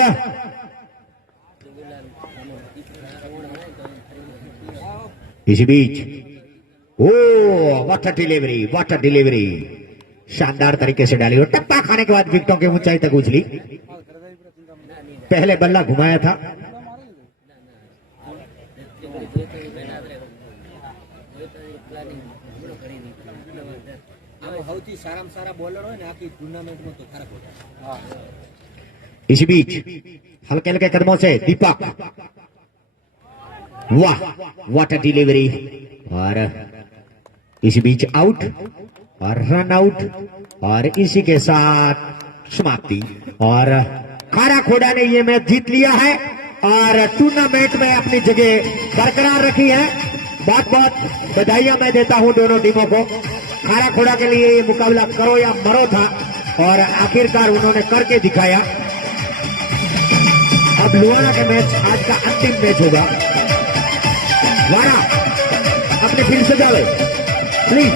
इसी बीच ओ व्हाट अ डिलीवरी शानदार तरीके से डाली और टप्पा खाने के बाद विकेटों की ऊंचाई तक उछली। पहले बल्ला घुमाया था। સૌથી સારામાં સારા બોલર હોય ને આખી ટુર્નામેન્ટમાં તો ખરાબ હોય। इसी बीच हल्के हल्के कदमों से दीपक, वाह व्हाट अ डिलीवरी। और इसी बीच आउट और रन आउट और इसी के साथ समाप्ति। और खारा खोड़ा ने ये मैच जीत लिया है और टूर्नामेंट में अपनी जगह बरकरार रखी है। बहुत बहुत बधाइयां मैं देता हूं दोनों टीमों को। खारा खोड़ा के लिए ये मुकाबला करो या मरो था और आखिरकार उन्होंने करके दिखाया। अब लुआना का मैच आज का अंतिम मैच होगा। वारा अपने फील्ड से जावे प्लीज।